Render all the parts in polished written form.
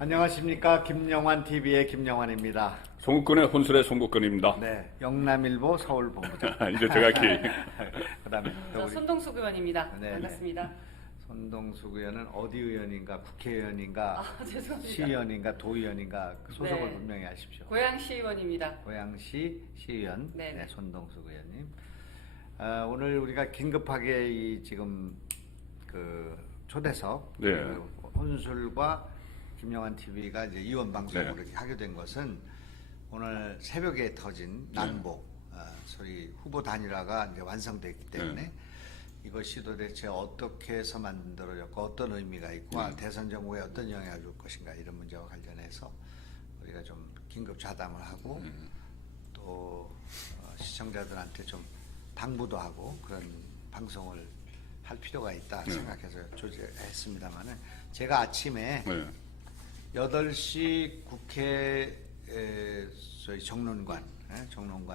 안녕하십니까. 김영환 TV의 김영환입니다. 송국근의 혼술의 송국근입니다. 네, 영남일보 서울본부장. 이제 정확히 그다음에 또 우리 손동숙 의원입니다. 네, 반갑습니다. 손동숙 의원은 어디 의원인가, 국회의원인가, 죄송합니다. 시의원인가, 도의원인가 그 소속을 네. 분명히 하십시오. 고양시 의원입니다. 고양시 시의원 네. 네, 손동숙 의원님. 오늘 우리가 긴급하게 이 지금 그 초대석 네. 그 혼술과 김영환 TV가 이제 이원 방송으로 네. 이렇게 하게 된 것은 오늘 새벽에 터진 난보 소위 후보 단일화가 이제 완성됐기 때문에 이것이 도대체 어떻게 해서 만들어졌고 어떤 의미가 있고 대선 정부에 어떤 영향을 줄 것인가 이런 문제와 관련해서 우리가 좀 긴급 좌담을 하고 또 시청자들한테 좀 당부도 하고 그런 방송을 할 필요가 있다 생각해서 조제했습니다만은 제가 아침에 8시 국회 저희 정론관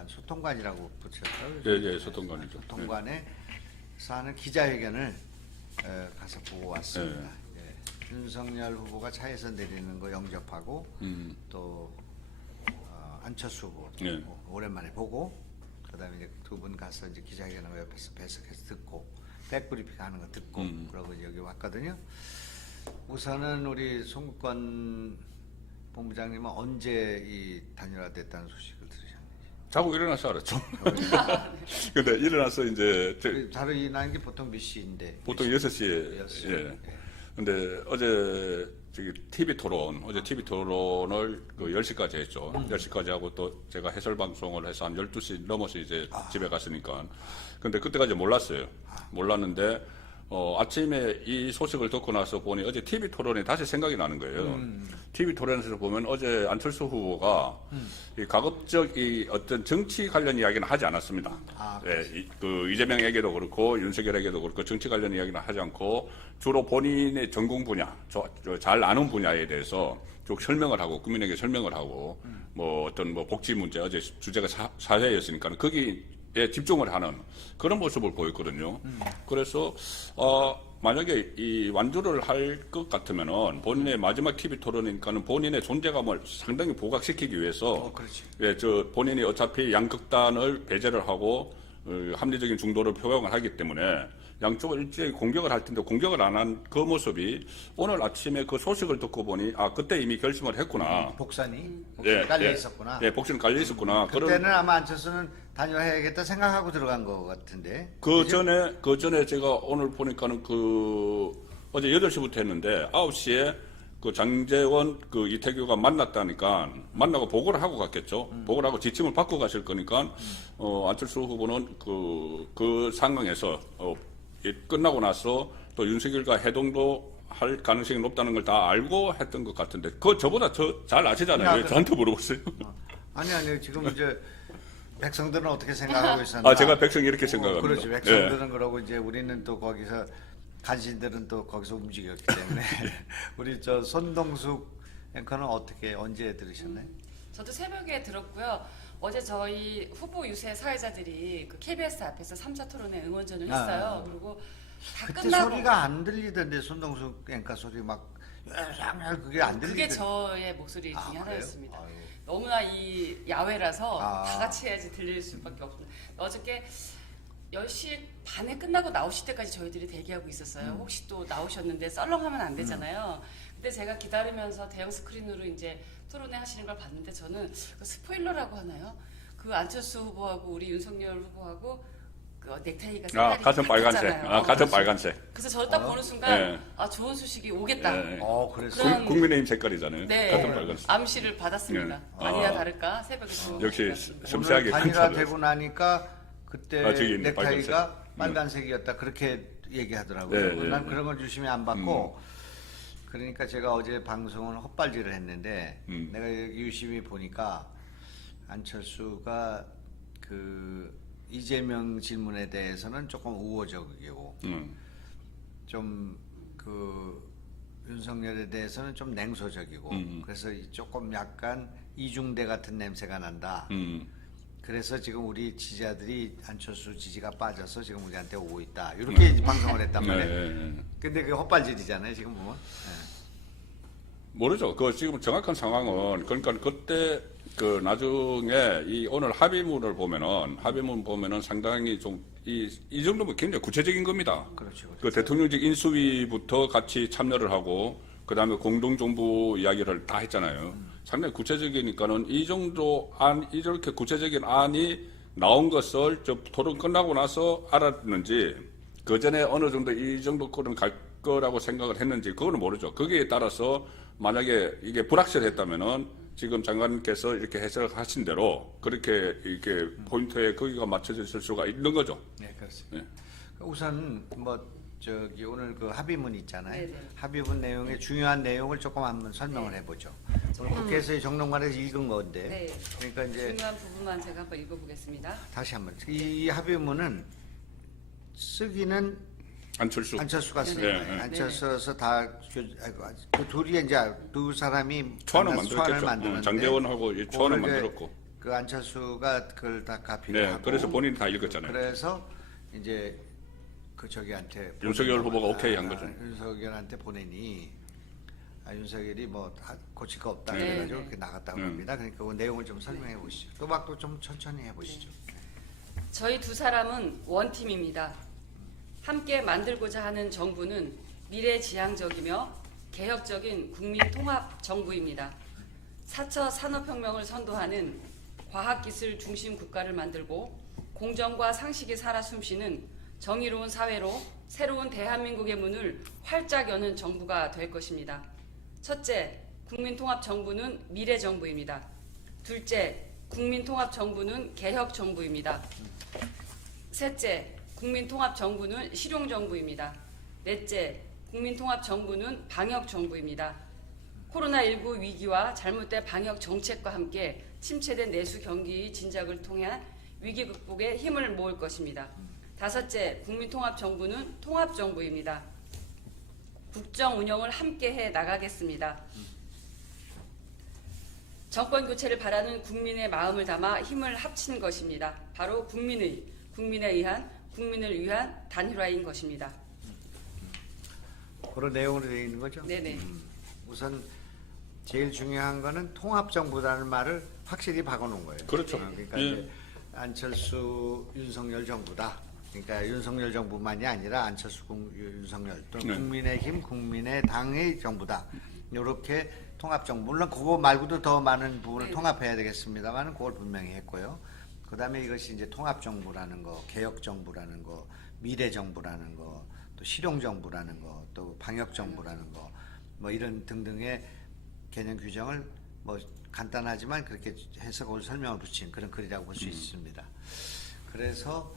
소통관이라고 붙였죠. 예, 소통관이죠. 소통관에서 하는 기자회견을 가서 보고 왔습니다. 예. 윤석열 후보가 차에서 내리는 거 영접하고 또 안철수 후보 오랜만에 보고 그다음에 이제 두 분 가서 이제 기자회견을 옆에서 배석해서 듣고 백브리핑 하는 거 듣고 그러고 이제 여기 왔거든요. 우선은 우리 송국권 본부장님은 언제 이 단일화됐다는 소식을 들으셨는지? 자고 일어나서 알았죠. 근데 일어나서 이제 자로 일어나는 게 보통 몇 시인데? 보통 6시에. 6시. 예. 근데 어제 저기 TV 토론, 어제 TV 토론을 그 10시까지 했죠. 10시까지 하고 또 제가 해설 방송을 해서 한 12시 넘어서 이제 집에 갔으니까. 근데 그때까지 몰랐어요. 몰랐는데 아침에 이 소식을 듣고 나서 보니 어제 TV 토론이 다시 생각이 나는 거예요. TV 토론에서 보면 어제 안철수 후보가 이 가급적 이 어떤 정치 관련 이야기는 하지 않았습니다. 그 이재명에게도 그렇고 윤석열에게도 그렇고 정치 관련 이야기는 하지 않고 주로 본인의 전공 분야, 잘 아는 분야에 대해서 쭉 설명을 하고 국민에게 설명을 하고 뭐 어떤 뭐 복지 문제 어제 주제가 사회였으니까 거기에 집중을 하는 그런 모습을 보였거든요. 그래서 만약에 이 완주를 할 것 같으면은 본인의 마지막 TV 토론이니까는 본인의 존재감을 상당히 부각시키기 위해서 본인이 어차피 양극단을 배제를 하고 합리적인 중도를 표명을 하기 때문에 양쪽을 일제히 공격을 할 텐데 공격을 안 한 그 모습이 오늘 아침에 그 소식을 듣고 보니 그때 이미 결심을 했구나. 복선이 깔려 있었구나. 네, 복선이 깔려 있었구나. 그때는 아마 안철수는 단일화해야겠다 생각하고 들어간 것 같은데. 그 전에 제가 오늘 보니까는 어제 8시부터 했는데 9시에 그 장제원 그 이태규가 만났다니까 만나고 보고를 하고 갔겠죠. 보고를 하고 지침을 받고 가실 거니까 안철수 후보는 그 상황에서 끝나고 나서 또 윤석열과 해동도 할 가능성이 높다는 걸 다 알고 했던 것 같은데 저보다 잘 아시잖아요. 왜 저한테 물어보세요? 아니 지금 이제 백성들은 어떻게 생각하고 있었나? 제가 백성이 이렇게 생각합니다. 그렇지. 백성들은 그러고 이제 우리는 또 거기서 간신들은 또 거기서 움직였기 때문에 우리 저 손동숙 앵커는 언제 들으셨나요? 저도 새벽에 들었고요. 어제 저희 후보 유세 사회자들이 그 KBS 앞에서 3차 토론회 응원전을 했어요. 그리고 다 그때 끝나고 소리가 안 들리던데 손동숙 앵커 소리 막 그게 안 들리던데. 그게 저의 목소리 중에 그래요? 하나였습니다. 아유. 너무나 이 야외라서 다 같이 해야지 들릴 수밖에 없습니다. 어저께 10시 반에 끝나고 나오실 때까지 저희들이 대기하고 있었어요. 혹시 또 나오셨는데 썰렁하면 안 되잖아요. 근데 제가 기다리면서 대형 스크린으로 이제 토론회 하시는 걸 봤는데 저는 그 스포일러라고 하나요? 그 안철수 후보하고 우리 윤석열 후보하고 그 넥타이가 색깔이 같은 빨간색. 바뀌었잖아요. 같은 빨간색. 그래서 저를 딱 보는 순간 좋은 소식이 오겠다. 그래서 그런- 국민의힘 색깔이잖아요. 네, 같은 빨간색. 암시를 받았습니다. 아니나 다를까 새벽에 좋은 역시 소식이었습니다. 섬세하게 단일화 관찰을 되고 나니까 그때 저기 있네, 넥타이가 빨간색이었다 그렇게 얘기하더라고요. 네, 난 그런 걸 유심히 안 받고 그러니까 제가 어제 방송을 헛발질을 했는데 내가 여기 유심히 보니까 안철수가 그 이재명 질문에 대해서는 조금 우호적이고 좀 그 윤석열에 대해서는 좀 냉소적이고 그래서 조금 약간 이중대 같은 냄새가 난다. 그래서 지금 우리 지지자들이 안철수 지지가 빠져서 지금 우리한테 오고 있다. 이렇게 방송을 했단 말이에요. 근데 그게 헛발질이잖아요, 지금 보면. 모르죠. 그 지금 정확한 상황은 그러니까 그때 그 나중에 이 오늘 합의문 보면은 상당히 좀 이 정도면 굉장히 구체적인 겁니다. 그렇죠. 그 대통령직 인수위부터 같이 참여를 하고 그다음에 공동정부 이야기를 다 했잖아요. 상당히 구체적이니까는 이 정도 이렇게 구체적인 안이 나온 것을 저 토론 끝나고 나서 알았는지 그 전에 어느 정도 이 정도 꼴은 갈 거라고 생각을 했는지 그거는 모르죠. 거기에 따라서 만약에 이게 불확실했다면은 지금 장관님께서 이렇게 해석하신 대로 그렇게 이렇게 포인트에 거기가 맞춰져 있을 수가 있는 거죠. 네, 그렇습니다. 우선 저기 오늘 그 합의문 있잖아요. 네네. 합의문 내용의 중요한 내용을 조금 한번 설명을 해보죠. 오늘 국회에서의 정론관에서 읽은 건데, 네. 그러니까 이제 중요한 부분만 제가 한번 읽어보겠습니다. 다시 한번 이 합의문은 쓰기는 안철수가 쓴 거예요. 네, 네. 안철수에서 그 둘이 이제 두 사람이 초안을 만나서 만들었겠죠. 만드는데 장대원하고 이 초안을 그거를 이제 만들었고. 그 안철수가 그걸 다 카피를 네, 하고 그래서 본인이 다 읽었잖아요. 그래서 이제 그 저기한테 윤석열 후보가 오케이 한 거죠. 윤석열한테 보내니 윤석열이 뭐 다 고칠 거 없다 네, 그래가지고 네. 그렇게 나갔다고 합니다. 그러니까 그 내용을 좀 설명해 보시죠. 또박도 좀 천천히 해보시죠. 저희 두 사람은 원팀입니다. 함께 만들고자 하는 정부는 미래지향적이며 개혁적인 국민통합 정부입니다. 4차 산업혁명을 선도하는 과학기술 중심 국가를 만들고 공정과 상식이 살아 숨쉬는 정의로운 사회로 새로운 대한민국의 문을 활짝 여는 정부가 될 것입니다. 첫째, 국민통합정부는 미래정부입니다. 둘째, 국민통합정부는 개혁정부입니다. 셋째, 국민통합정부는 실용정부입니다. 넷째, 국민통합정부는 방역정부입니다. 코로나19 위기와 잘못된 방역 정책과 함께 침체된 내수 경기 진작을 통한 위기 극복에 힘을 모을 것입니다. 다섯째, 국민통합정부는 통합정부입니다. 국정 운영을 함께해 나가겠습니다. 정권 교체를 바라는 국민의 마음을 담아 힘을 합친 것입니다. 바로 국민에 의한 국민을 위한 단일화인 것입니다. 그런 내용으로 되어 있는 거죠? 네네. 우선 제일 중요한 거는 통합정부라는 말을 확실히 박아놓은 거예요. 그렇죠. 그러니까 예. 이제 안철수, 윤석열 정부다. 그러니까 윤석열 정부만이 아니라 안철수, 윤석열 또는 네. 국민의힘, 국민의당의 정부다. 이렇게 통합정부. 물론 그거 말고도 더 많은 부분을 네. 통합해야 되겠습니다만 그걸 분명히 했고요. 그다음에 이것이 이제 통합정부라는 거, 개혁정부라는 거, 미래정부라는 거, 또 실용정부라는 거, 또 방역정부라는 거, 뭐 이런 등등의 개념 규정을 뭐 간단하지만 그렇게 해서 그걸 설명을 붙인 그런 글이라고 볼 수 있습니다. 그래서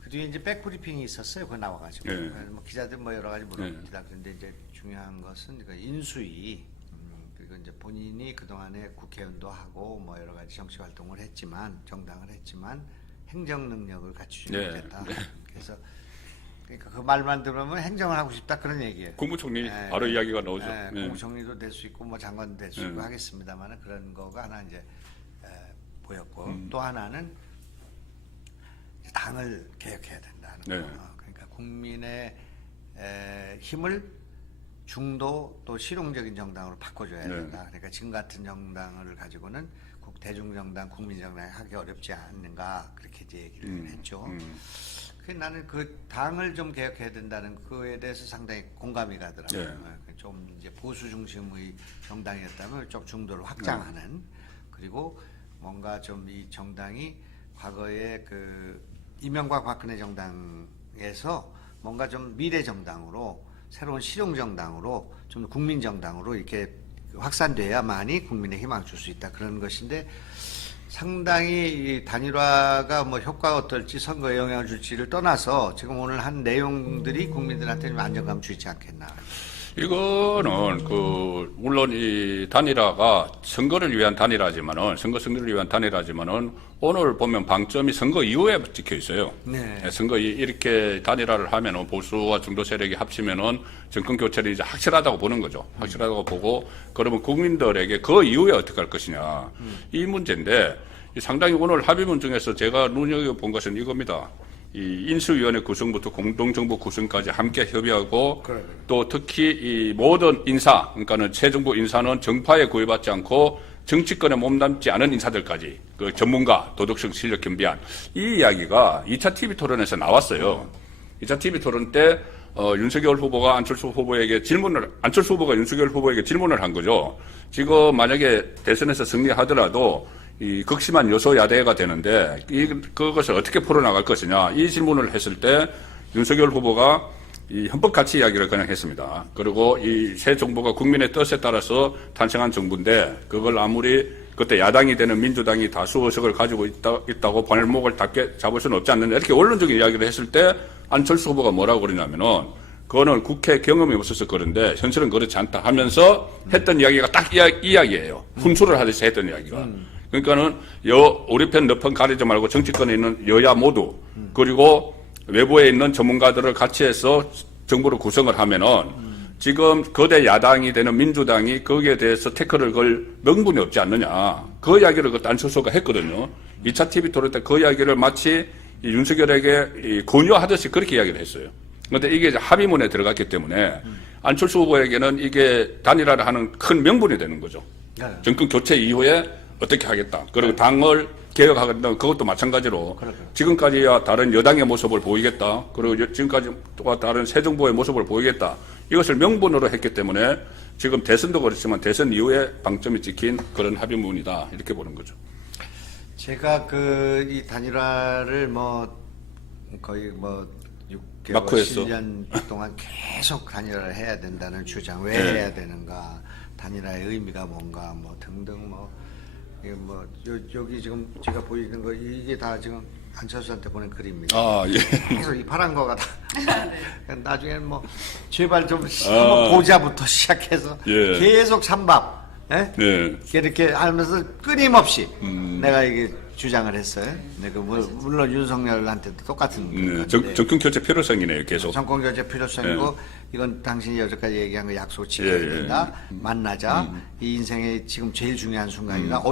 그 뒤에 이제 백브리핑이 있었어요. 그거 나와가지고 네. 뭐 기자들 뭐 여러 가지 물어봅니다. 그런데 이제 중요한 것은 그 인수위 그리고 이제 본인이 그 동안에 국회의원도 하고 뭐 여러 가지 정치 활동을 했지만 정당을 했지만 행정 능력을 갖추지 네. 못했다. 그래서 그러니까 그 말만 들으면 행정을 하고 싶다 그런 얘기예요. 국무총리 네. 바로 이야기가 나오죠. 네, 네. 국무총리도 될 수 있고 뭐 장관도 될 수 있고 네. 하겠습니다만 그런 거가 하나 이제 보였고 또 하나는 당을 개혁해야 된다는 네. 거. 그러니까 국민의 힘을 중도 또 실용적인 정당으로 바꿔줘야 네. 된다. 그러니까 지금 같은 정당을 가지고는 대중정당, 국민정당이 하기 어렵지 않는가 그렇게 이제 얘기를 했죠. 나는 그 당을 좀 개혁해야 된다는 그에 대해서 상당히 공감이 가더라고요. 네. 좀 이제 보수 중심의 정당이었다면 좀 중도를 확장하는 그리고 뭔가 좀 이 정당이 과거에 그 이명박 박근혜 정당에서 뭔가 좀 미래 정당으로 새로운 실용 정당으로 좀 국민 정당으로 이렇게 확산돼야만이 국민의 희망을 줄 수 있다 그런 것인데 상당히 이 단일화가 뭐 효과가 어떨지 선거에 영향을 줄지를 떠나서 지금 오늘 한 내용들이 국민들한테 좀 안정감 주지 않겠나. 이거는 물론 이 단일화가 선거를 위한 단일화지만은 선거 승리를 위한 단일화지만은 오늘 보면 방점이 선거 이후에 찍혀 있어요. 네. 선거 이렇게 단일화를 하면은 보수와 중도 세력이 합치면은 정권 교체는 이제 확실하다고 보는 거죠. 확실하다고 보고 그러면 국민들에게 그 이후에 어떻게 할 것이냐 이 문제인데 상당히 오늘 합의문 중에서 제가 눈여겨본 것은 이겁니다. 이 인수위원회 구성부터 공동정부 구성까지 함께 협의하고 그래. 또 특히 이 모든 인사, 그러니까는 새 정부 인사는 정파에 구애받지 않고 정치권에 몸담지 않은 인사들까지 그 전문가, 도덕성, 실력 겸비한 이 이야기가 2차 TV 토론에서 나왔어요. 2차 TV 토론 때 윤석열 후보가 안철수 후보에게 안철수 후보가 윤석열 후보에게 질문을 한 거죠. 지금 만약에 대선에서 승리하더라도 이 극심한 여소야대가 되는데 그것을 어떻게 풀어나갈 것이냐 이 질문을 했을 때 윤석열 후보가 이 헌법 가치 이야기를 그냥 했습니다. 그리고 이 새 정부가 국민의 뜻에 따라서 탄생한 정부인데 그걸 아무리 그때 야당이 되는 민주당이 다수 의석을 가지고 있다고 발목을 닫게 잡을 수는 없지 않느냐 이렇게 원론적인 이야기를 했을 때 안철수 후보가 뭐라고 그러냐면은 그거는 국회 경험이 없어서 그런데 현실은 그렇지 않다 하면서 했던 이야기가 딱 이 이야기예요. 훈수를 하듯이 했던 이야기가. 그러니까는 우리 편 너 편 가리지 말고 정치권에 있는 여야 모두 그리고 외부에 있는 전문가들을 같이 해서 정부를 구성을 하면은 지금 거대 야당이 되는 민주당이 거기에 대해서 태클을 걸 명분이 없지 않느냐. 그 이야기를 그때 안철수가 했거든요. 2차 TV 토론 때 그 이야기를 마치 윤석열에게 권유하듯이 그렇게 이야기를 했어요. 그런데 이게 이제 합의문에 들어갔기 때문에 안철수 후보에게는 이게 단일화를 하는 큰 명분이 되는 거죠. 정권 교체 이후에 어떻게 하겠다. 그리고 당을 개혁하겠다. 그것도 마찬가지로 지금까지와 다른 여당의 모습을 보이겠다. 그리고 지금까지와 다른 새 정부의 모습을 보이겠다. 이것을 명분으로 했기 때문에 지금 대선도 그렇지만 대선 이후에 방점이 찍힌 그런 합의문이다. 이렇게 보는 거죠. 제가 이 단일화를 거의 6개월, 마크했어. 7년 동안 계속 단일화를 해야 된다는 주장, 왜 해야 되는가, 단일화의 의미가 뭔가 등등 여기 지금 제가 보이는 거 이게 다 지금 안철수한테 보낸 글입니다. 아, 예. 계속 이 파란 거가 다. 나중에는 제발 좀 한번 보자부터 시작해서 예. 계속 찬밥. 예? 네. 이렇게 하면서 끊임없이 내가 이게 주장을 했어요. 네, 물론 윤석열한테도 똑같은 네. 건데. 정권 교체 필요성이네요. 계속. 정권 교체 필요성이고 이건 당신이 여태까지 얘기한 거 약속 지켜야 된다. 만나자. 이 인생의 지금 제일 중요한 순간이다.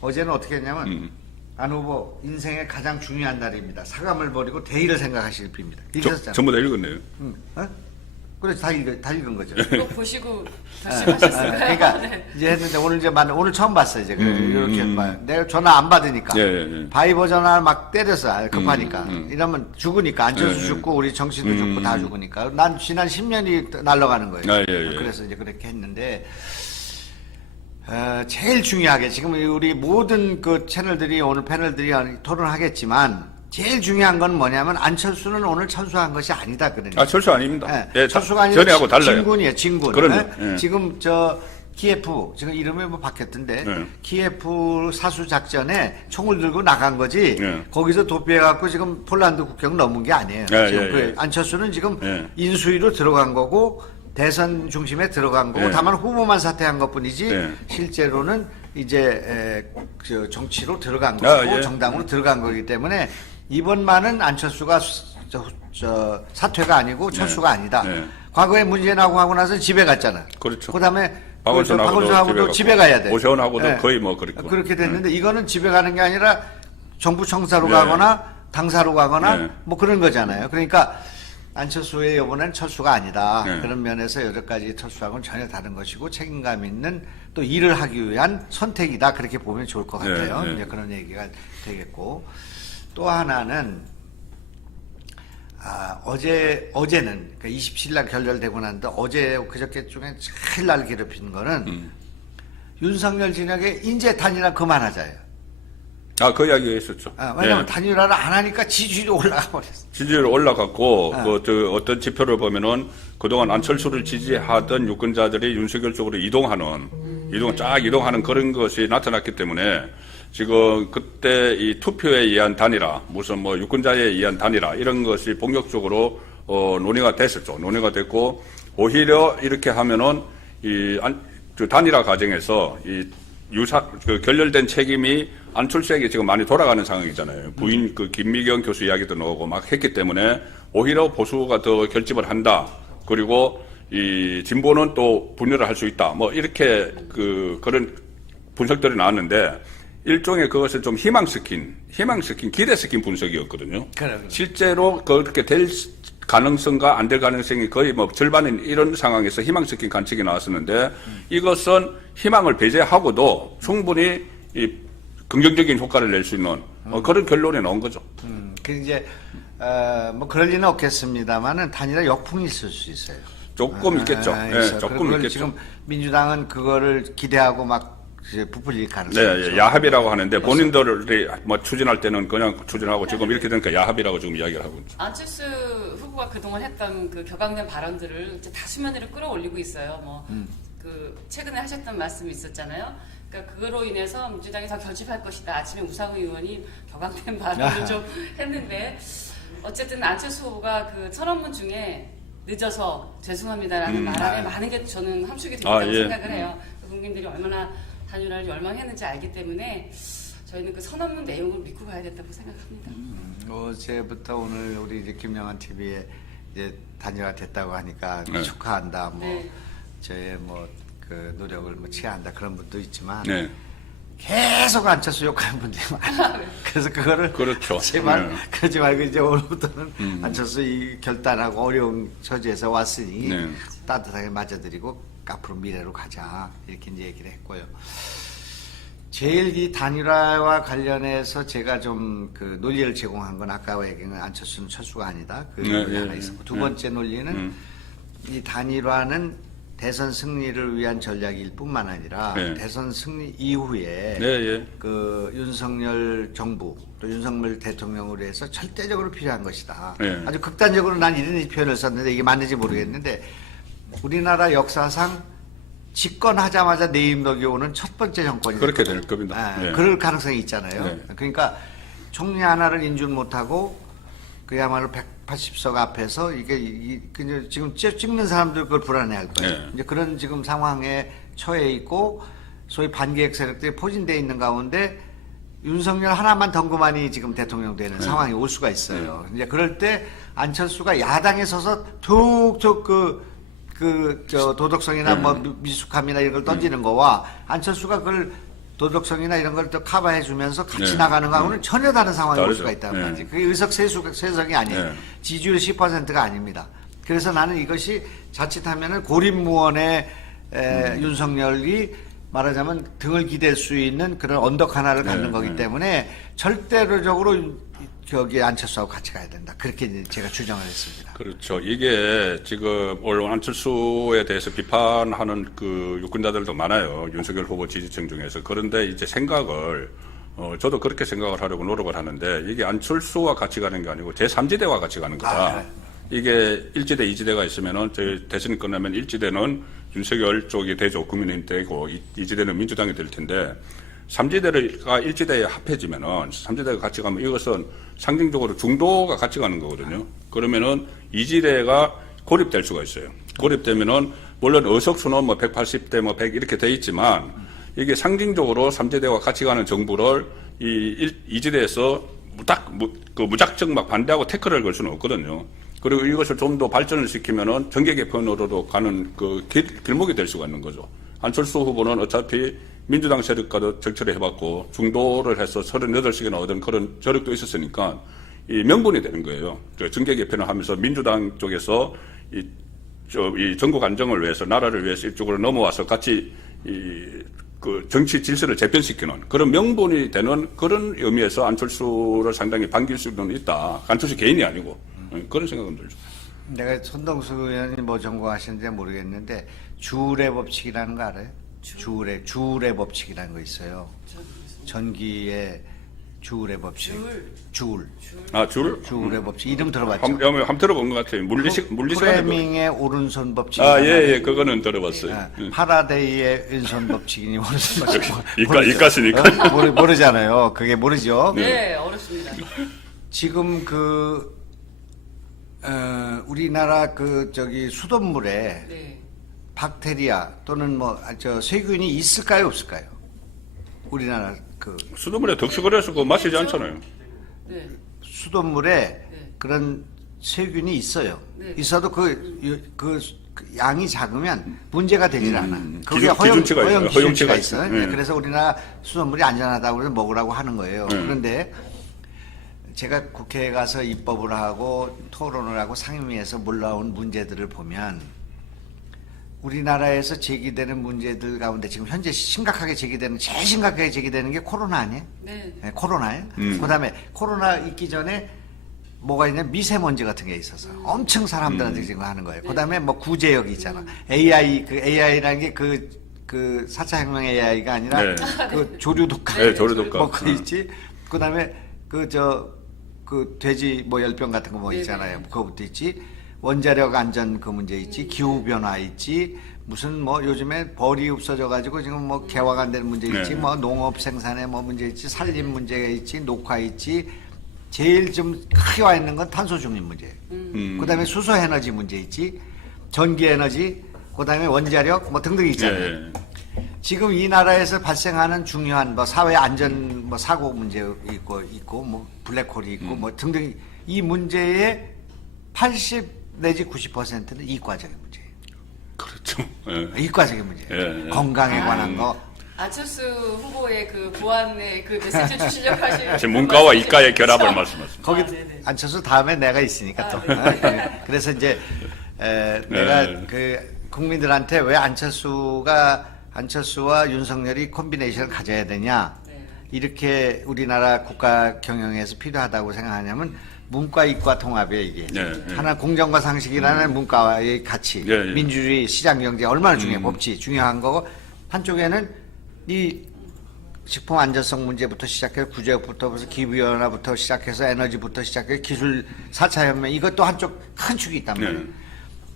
어제는 어떻게 했냐면 안 후보 인생의 가장 중요한 날입니다. 사감을 버리고 대의를 생각하실 빕니다. 읽으셨잖아요. 전부 다 읽었네요. 그래 다 읽은 거죠. 또 보시고 결심하셨을까요? 그러니까 네. 이제 했는데 오늘 처음 봤어요. 이제 이렇게 봐요. 내가 전화 안 받으니까 바이버 전화를 막 때렸어. 급하니까 이러면 죽으니까 안철수 죽고 우리 정씨도 죽고 다 죽으니까 난 지난 10년이 날아가는 거예요. 그래서 이제 그렇게 했는데 제일 중요하게 지금 우리 모든 그 채널들이 오늘 패널들이 토론하겠지만. 제일 중요한 건 뭐냐면 안철수는 오늘 철수한 것이 아니다 그러니까. 철수 아닙니다. 네. 철수가 아니라 전에하고 달라요. 진군이에요. 진군. 그럼요. 네? 지금 키예프 지금 이름이 바뀌었던데 키예프 사수 작전에 총을 들고 나간 거지. 거기서 도피해갖고 지금 폴란드 국경 넘은 게 아니에요. 지금 안철수는 지금 인수위로 들어간 거고 대선 중심에 들어간 거고 다만 후보만 사퇴한 것뿐이지 실제로는 이제 정치로 들어간 거고 정당으로 들어간 거기 때문에. 이번만은 안철수가 사퇴가 아니고 철수가 아니다. 과거에 문재인하고 하고 나서 집에 갔잖아. 그렇죠. 그다음에 박원순하고도 집에 가야 돼. 오세훈하고도 거의 그렇게 됐는데 이거는 집에 가는 게 아니라 정부 청사로 가거나 당사로 가거나 그런 거잖아요. 그러니까 안철수의 이번엔 철수가 아니다. 그런 면에서 여태까지 철수하고는 전혀 다른 것이고 책임감 있는 또 일을 하기 위한 선택이다. 그렇게 보면 좋을 것 같아요. 이제 그런 얘기가 되겠고. 또 하나는 어제는 그러니까 27일 날 결렬되고 났는데 어제 그저께 중에 제일 날 괴롭힌 거는 윤석열 진영의 인재 단일화 그만하자예요. 그 이야기 했었죠. 왜냐면 단일화를 안 하니까 지지율이 올라가 버렸어. 지지율이 올라갔고 어떤 지표를 보면은 그동안 안철수를 지지하던 유권자들이 윤석열 쪽으로 이동하는 그런 것이 나타났기 때문에 지금 그때 이 투표에 의한 단일화, 무슨 유권자에 의한 단일화 이런 것이 본격적으로 논의가 됐었죠. 논의가 됐고 오히려 이렇게 하면은 단일화 과정에서 결렬된 책임이 안철수에게 지금 많이 돌아가는 상황이잖아요. 부인 김미경 교수 이야기도 나오고 막 했기 때문에 오히려 보수가 더 결집을 한다. 그리고 이 진보는 또 분열을 할 수 있다. 이렇게 그런 분석들이 나왔는데 일종의 그것을 좀 희망시킨 기대시킨 분석이었거든요. 그래. 실제로 그렇게 될 가능성과 안 될 가능성이 거의 뭐 절반인 이런 상황에서 희망시킨 관측이 나왔었는데 이것은 희망을 배제하고도 충분히 이 긍정적인 효과를 낼 수 있는 그런 결론이 나온 거죠. 그 이제 뭐 그럴 리는 없겠습니다만은 단일화 역풍이 있을 수 있어요. 조금 있겠죠. 있어요. 조금 그걸 있겠죠. 지금 민주당은 그거를 기대하고 막 이제 부풀릴 가능성이 네, 있죠. 야합이라고 하는데 본인들이 뭐 추진할 때는 그냥 추진하고 지금 이렇게 되니까 야합이라고 지금 이야기를 하고 있죠. 안철수 후보가 그동안 했던 그 격앙된 발언들을 이제 다 수면 위로 끌어올리고 있어요. 뭐 그 최근에 하셨던 말씀이 있었잖아요. 그러니까 그거로 인해서 민주당이 더 결집할 것이다. 아침에 우상호 의원이 격앙된 발언을 좀 했는데 어쨌든 안철수 후보가 그 선언문 중에 늦어서 죄송합니다라는 말 안에 많은 게 저는 함축이 되었다고 예. 생각을 해요. 국민들이 얼마나 단일화를 열망했는지 알기 때문에 저희는 그 선언문 내용을 믿고 가야 된다고 생각합니다. 어제부터 오늘 우리 이제 김영환 TV에 이제 단일화 됐다고 하니까 네. 축하한다. 뭐 네. 저의 뭐 그 노력을 뭐 치하한다 그런 분도 있지만 네. 계속 안철수 욕하는 분들이 많아요. 그래서 그거를 그렇죠. 제발 네. 그러지 말고 이제 오늘부터는 안철수 이 결단하고 어려운 처지에서 왔으니 네. 따뜻하게 맞아들이고 앞으로 미래로 가자 이렇게 이제 얘기를 했고요. 제일 이 단일화와 관련해서 제가 좀 그 논리를 제공한 건 아까 얘기한 안철수는 철수가 아니다. 그 네, 논리 네, 하나 네. 있었고 두 번째 논리는 이 단일화는 대선 승리를 위한 전략일 뿐만 아니라 네. 대선 승리 이후에 네, 예. 그 윤석열 정부 또 윤석열 대통령으로 해서 절대적으로 필요한 것이다. 네. 아주 극단적으로 난 이런 표현을 썼는데 이게 맞는지 모르겠는데 우리나라 역사상 집권하자마자 내임덕이 오는 첫 번째 정권이 그렇게 될 겁니다. 네. 그럴 가능성이 있잖아요. 네. 그러니까 총리 하나를 인준 못하고 그야말로 180석 앞에서 이게 그냥 지금 찍는 사람들 그걸 불안해할 거예요. 네. 이제 그런 지금 상황에 처해 있고 소위 반기획 세력들이 포진돼 있는 가운데 윤석열 하나만 덩그마니 지금 대통령 되는 상황이 올 수가 있어요. 이제 그럴 때 안철수가 야당에 서서 툭툭 저 도덕성이나 뭐 미숙함이나 이런 걸 던지는 거와 안철수가 그걸 도덕성이나 이런 걸 또 커버해 주면서 같이 나가는 거하고는 전혀 다른 상황이 올 다르죠. 수가 있다는 말이지. 그게 의석 세석이 아니에요. 지지율 10%가 아닙니다. 그래서 나는 이것이 자칫하면은 고립무원의 윤석열이 말하자면 등을 기댈 수 있는 그런 언덕 하나를 갖는 거기 때문에 절대적으로 저기 안철수하고 같이 가야 된다. 그렇게 이제 제가 주장을 했습니다. 그렇죠. 이게 지금 언론 안철수에 대해서 비판하는 그 유권자들도 많아요. 윤석열 후보 지지층 중에서. 그런데 이제 생각을 저도 그렇게 생각을 하려고 노력을 하는데 이게 안철수와 같이 가는 게 아니고 제3지대와 같이 가는 거다. 그래. 이게 1지대, 2지대가 있으면은 저희 대선이 끝나면 1지대는 윤석열 쪽이 되죠. 국민의힘 되고 2지대는 민주당이 될 텐데 3지대가 1지대에 합해지면은 3지대가 같이 가면 이것은 상징적으로 중도가 같이 가는 거거든요. 그러면은 2지대가 고립될 수가 있어요. 고립되면은 물론 의석수는 뭐 180대 뭐 100 이렇게 돼 있지만 이게 상징적으로 3지대와 같이 가는 정부를 이 2지대에서 무작정 막 반대하고 태클을 걸 수는 없거든요. 그리고 이것을 좀 더 발전을 시키면은 정계 개편으로도 가는 그 길목이 될 수가 있는 거죠. 안철수 후보는 어차피 민주당 세력과도 정치를 해봤고 중도를 해서 38시기나 얻은 그런 저력도 있었으니까 이 명분이 되는 거예요. 정계 개편을 하면서 민주당 쪽에서 이 전국 안정을 위해서 나라를 위해서 이쪽으로 넘어와서 같이 그 정치 질서를 재편시키는 그런 명분이 되는 그런 의미에서 안철수를 상당히 반길 수는 있다. 안철수 개인이 아니고 그런 생각은 들죠. 내가 손동수 의원이 뭐 전공하시는지 모르겠는데 주울의 법칙이라는 거 알아요? 주울의 법칙이라는 거 있어요. 전기의 주울의 법칙. 주울. 아, 줄? 주울의 법칙. 이름 들어봤죠? 한번 들어본 것 같아요. 물리시간에. 프레밍의 오른손 법칙. 아, 예, 그거는 들어봤어요. 파라데이의 왼손 법칙이니 오른손 법칙. 이과시니까. 모르잖아요. 그게 모르죠. 네, 어렵습니다. 지금 우리나라 수돗물에 네. 박테리아 또는 세균이 있을까요, 없을까요? 우리나라 수돗물에 덕수거려서 그거 마시지 않잖아요. 네. 수돗물에 그런 세균이 있어요. 네. 있어도 그 그 양이 작으면 문제가 되질 않아. 거기에 기준치가 있어요. 허용 기준치가 허용치가 있어. 있어요. 그래서 우리나라 수돗물이 안전하다고 해서 먹으라고 하는 거예요. 그런데 제가 국회에 가서 입법을 하고 토론을 하고 상임위에서 올라온 문제들을 보면 우리나라에서 제기되는 문제들 가운데 지금 현재 제일 심각하게 제기되는 게 코로나 아니에요? 네. 네, 코로나예요. 그다음에 코로나 있기 전에 뭐가 있냐 미세먼지 같은 게 있어서 엄청 사람들한테 지금 하는 거예요. 그다음에 뭐 구제역이 있잖아. AI라는 게 그 4차 혁명 AI가 아니라 네. 그 조류독감. 네, 조류독감. 뭐 그 있지. 그다음에 그 돼지 뭐 열병 같은 거 뭐 네네. 있잖아요. 그거부터 있지. 원자력 안전 그 문제 있지. 기후 변화 있지. 무슨 뭐 요즘에 벌이 없어져 가지고 지금 뭐 개화가 안 되는 문제 있지. 네. 뭐 농업 생산에 뭐 문제 있지. 산림 문제가 있지. 녹화 있지. 제일 좀 크게 와 있는 건 탄소 중립 문제예요. 그다음에 수소 에너지 문제 있지. 전기 에너지, 그다음에 원자력 뭐 등등 있잖아요. 예. 지금 이 나라에서 발생하는 중요한 뭐 사회 안전 뭐 사고 문제 있고 뭐 블랙홀이 있고 뭐 등등 이 문제의 80 내지 90%는 이과적인 문제예요. 그렇죠. 예. 이과적인 문제예요. 예. 건강에 관한 거. 안철수 후보의 그 보안의 그 메시지 주시려고 하시는 지금 문과와 이과의 결합을 말씀하셨습니다. 거기 네네. 안철수 다음에 내가 있으니까 또. 그래서 이제 내가 그 국민들한테 왜 안철수와 윤석열이 콤비네이션을 가져야 되냐 네. 이렇게 우리나라 국가 경영에서 필요하다고 생각하냐면 문과 이과 통합이에요 이게. 하나 공정과 상식이라는 문과의 가치, 민주주의, 시장경제 얼마나 중요해 법치 중요한 거고 한쪽에는 이 식품 안전성 문제부터 시작해서 구제역부터 기후변화부터 시작해서 에너지부터 시작해서 기술 4차 혁명 이것도 한쪽 큰 축이 있단 말이에요.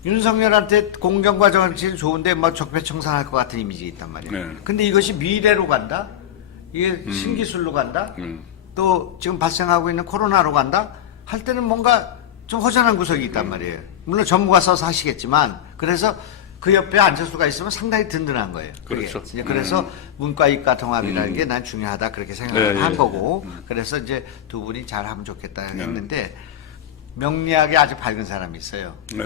윤석열한테 공정과 정치는 좋은데 뭐 적폐청산할 것 같은 이미지 있단 말이에요. 근데 이것이 미래로 간다? 이게 신기술로 간다? 또 지금 발생하고 있는 코로나로 간다? 할 때는 뭔가 좀 허전한 구석이 있단 말이에요. 물론 전문가 써서 하시겠지만 그래서 그 옆에 안철수가 있으면 상당히 든든한 거예요. 그게. 그렇죠. 이제 그래서 문과 이과 통합이라는 게 난 중요하다 그렇게 생각을 한 거고 그래서 이제 두 분이 잘하면 좋겠다 했는데 명리학에 아주 밝은 사람이 있어요. 네.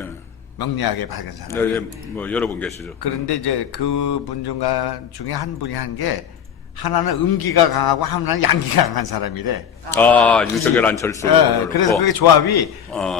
명리학에 밝은 사람. 네, 뭐 여러 분 계시죠. 그런데 이제 그분 중에 한 분이 한 게 하나는 음기가 강하고 하나는 양기가 강한 사람이래. 윤석열 안철수. 그래서 그게 조합이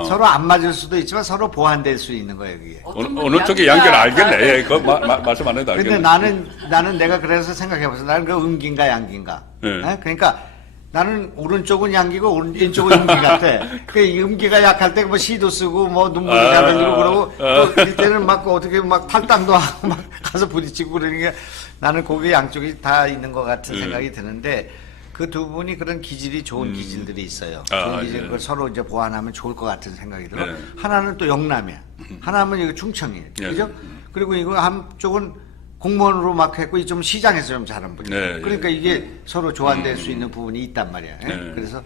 서로 안 맞을 수도 있지만 서로 보완될 수 있는 거예요, 그게. 어느 쪽의 양기를 알겠네. 예, 그거 말씀 안 해도 알겠네. 근데 나는 내가 그래서 생각해봤어. 나는 그 음기인가 양기인가. 그러니까 나는 오른쪽은 양기고 왼쪽은 음기 같아. 그 음기가 약할 때 뭐 시도 쓰고 뭐 눈물이 잘 흘리고 그러고 또 이때는 막 어떻게 막 탈당도 하고 막 가서 부딪히고 그러는 게 나는 거기 양쪽이 다 있는 것 같은 생각이 드는데 그 두 분이 그런 기질이 좋은 기질들이 있어요. 좋은 기질 그걸 서로 이제 보완하면 좋을 것 같은 생각이 들어. 하나는 또 영남이야. 하나는 이거 충청이에요. 그죠? 그리고 이거 한쪽은 공무원으로 막 했고 좀 시장에서 좀 잘한 분이에요. 그러니까 이게 서로 조환될 수 있는 부분이 있단 말이야. 그래서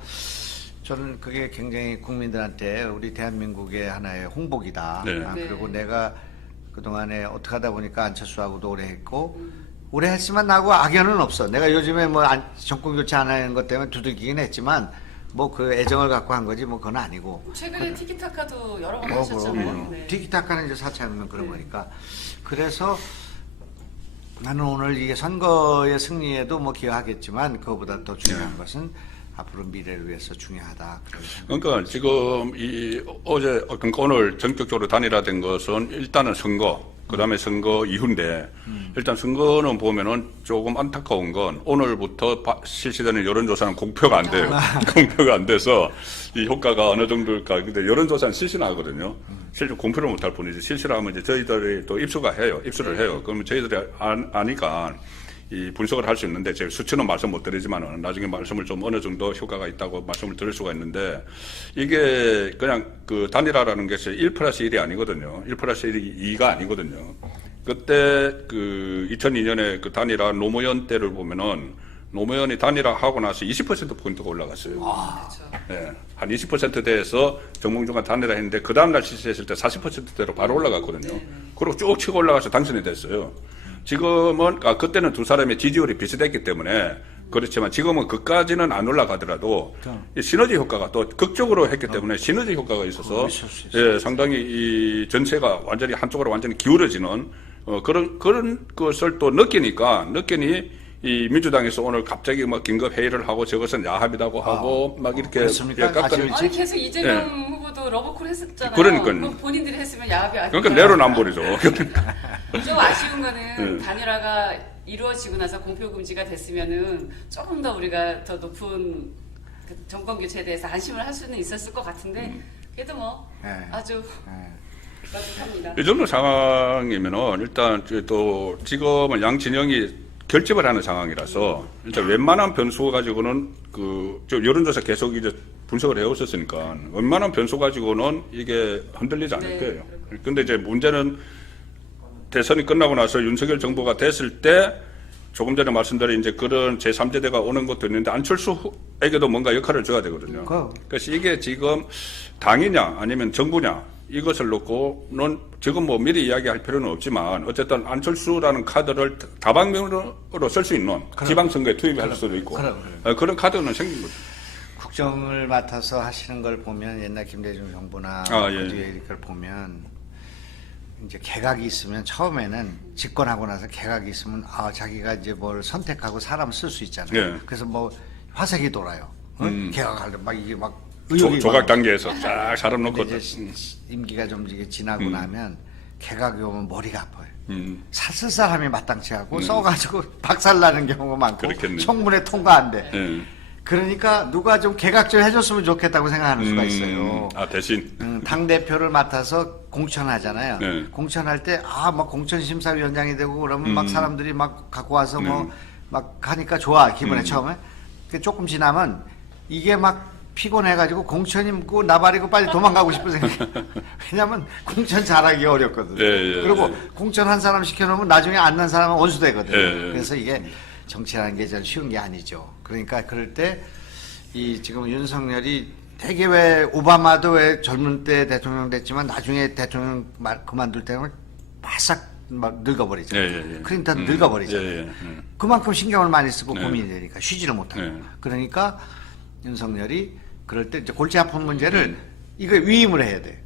저는 그게 굉장히 국민들한테 우리 대한민국의 하나의 홍복이다. 그리고 내가 그동안에 어떻게 하다 보니까 안철수하고도 오래 했고 오래 했지만 나하고 악연은 없어. 내가 요즘에 뭐 정권 교체 안 하는 것 때문에 두들기긴 했지만 뭐 그 애정을 갖고 한 거지 뭐 그건 아니고. 최근에 티키타카도 여러 번 하셨잖아요. 네. 티키타카는 이제 4차 혁명 그런 거니까. 그래서 나는 오늘 이게 선거의 승리에도 뭐 기여하겠지만 그거보다 더 중요한 것은 앞으로 미래를 위해서 중요하다. 그러니까 지금 그러니까 오늘 전격적으로 단일화된 것은 일단은 선거, 그 다음에 선거 이후인데 일단 선거는 보면은 조금 안타까운 건 오늘부터 실시되는 여론조사는 공표가 안 돼요. 공표가 안 돼서 이 효과가 어느 정도일까. 근데 여론조사는 실시는 하거든요. 실제 공표를 못할 뿐이지 실시를 하면 이제 저희들이 또 입수를 해요. 그러면 저희들이 아니까 이 분석을 할 수 있는데 제가 수치는 말씀 못 드리지만은 나중에 말씀을 좀 어느 정도 효과가 있다고 말씀을 드릴 수가 있는데 이게 그냥 그 단일화라는 것이 1+1이 아니거든요. 1+1이 2가 아니거든요. 그때 그 2002년에 그 단일화 노무현 때를 보면은 노무현이 단일화하고 나서 20%포인트가 올라갔어요. 네, 한 20%대에서 정몽준과 단일화 했는데 그 다음날 실시했을 때 40%대로 바로 올라갔거든요. 그리고 쭉 치고 올라가서 당선이 됐어요. 지금은 그때는 두 사람의 지지율이 비슷했기 때문에 그렇지만 지금은 그까지는 안 올라가더라도 이 시너지 효과가 또 극적으로 했기 때문에 시너지 효과가 있어서 예, 상당히 이 전체가 완전히 한쪽으로 완전히 기울어지는 그런 것을 또 느끼니 이 민주당에서 오늘 갑자기 막 긴급 회의를 하고 저것은 야합이라고 하고 막 이렇게 그렇습니까? 깎아내리지. 아니 계속 이재명 후보도 러브콜 했었잖아요. 그러니까요. 그럼 본인들이 했으면 야합이 아니에요. 그러니까 내로남불이죠. 좀 아쉬운 거는 단일화가 이루어지고 나서 공표 금지가 됐으면은 조금 더 우리가 더 높은 그 정권 교체에 대해서 안심을 할 수는 있었을 것 같은데 그래도 뭐 아주 따뜻합니다. 이 정도 상황이면은 일단 또 지금은 양 진영이 결집을 하는 상황이라서 일단 웬만한 변수 가지고는 저 여론조사 계속 이제 분석을 해오셨으니까 웬만한 변수 가지고는 이게 흔들리지 않을 거예요. 근데 이제 문제는 대선이 끝나고 나서 윤석열 정부가 됐을 때 조금 전에 말씀드린 이제 그런 제3제대가 오는 것도 있는데 안철수에게도 뭔가 역할을 줘야 되거든요. 그래서 이게 지금 당이냐 아니면 정부냐 이것을 놓고는 지금 뭐 미리 이야기할 필요는 없지만 어쨌든 안철수라는 카드를 다방면으로 쓸 수 있는 지방선거에 투입할 수도 있고 그런 카드는 생긴 거죠. 국정을 맡아서 하시는 걸 보면 옛날 김대중 정부나 그 뒤에 이걸 보면 이제 개각이 있으면 처음에는 집권하고 나서 개각이 있으면 자기가 이제 뭘 선택하고 사람 쓸 수 있잖아요. 그래서 뭐 화색이 돌아요. 개각할 때 막 이게 막 조각 단계에서 쫙 사람 놓고 임기가 좀 이게 지나고 나면 개각이 오면 머리가 아파요. 쓸 사람이 마땅치 않고 써가지고 박살나는 경우가 많고 그렇겠네. 청문회 통과 안 돼. 그러니까 누가 좀 개각 좀 해줬으면 좋겠다고 생각하는 수가 있어요. 대신 당 대표를 맡아서 공천하잖아요. 공천할 때 막 공천심사위원장이 되고 그러면 막 사람들이 막 갖고 와서 뭐 막 하니까 좋아 기분에 처음에. 조금 지나면 이게 막 피곤해가지고 공천이 묻고 나발이고 빨리 도망가고 싶은 생각. 왜냐면 공천 잘하기 어렵거든. 그리고 공천 한 사람 시켜놓으면 나중에 안 난 사람은 원수되거든. 그래서 이게 정치라는 게 전 쉬운 게 아니죠. 그러니까 그럴 때 이 지금 윤석열이 되게 왜 오바마도 왜 젊은 때 대통령 됐지만 나중에 대통령 그만둘 때는 바싹 막 늙어버리잖아요. 클린턴 늙어버리잖아요. 그만큼 신경을 많이 쓰고 고민이 되니까 쉬지를 못하고. 그러니까 윤석열이 그럴 때 이제 골치 아픈 문제를 이거 위임을 해야 돼.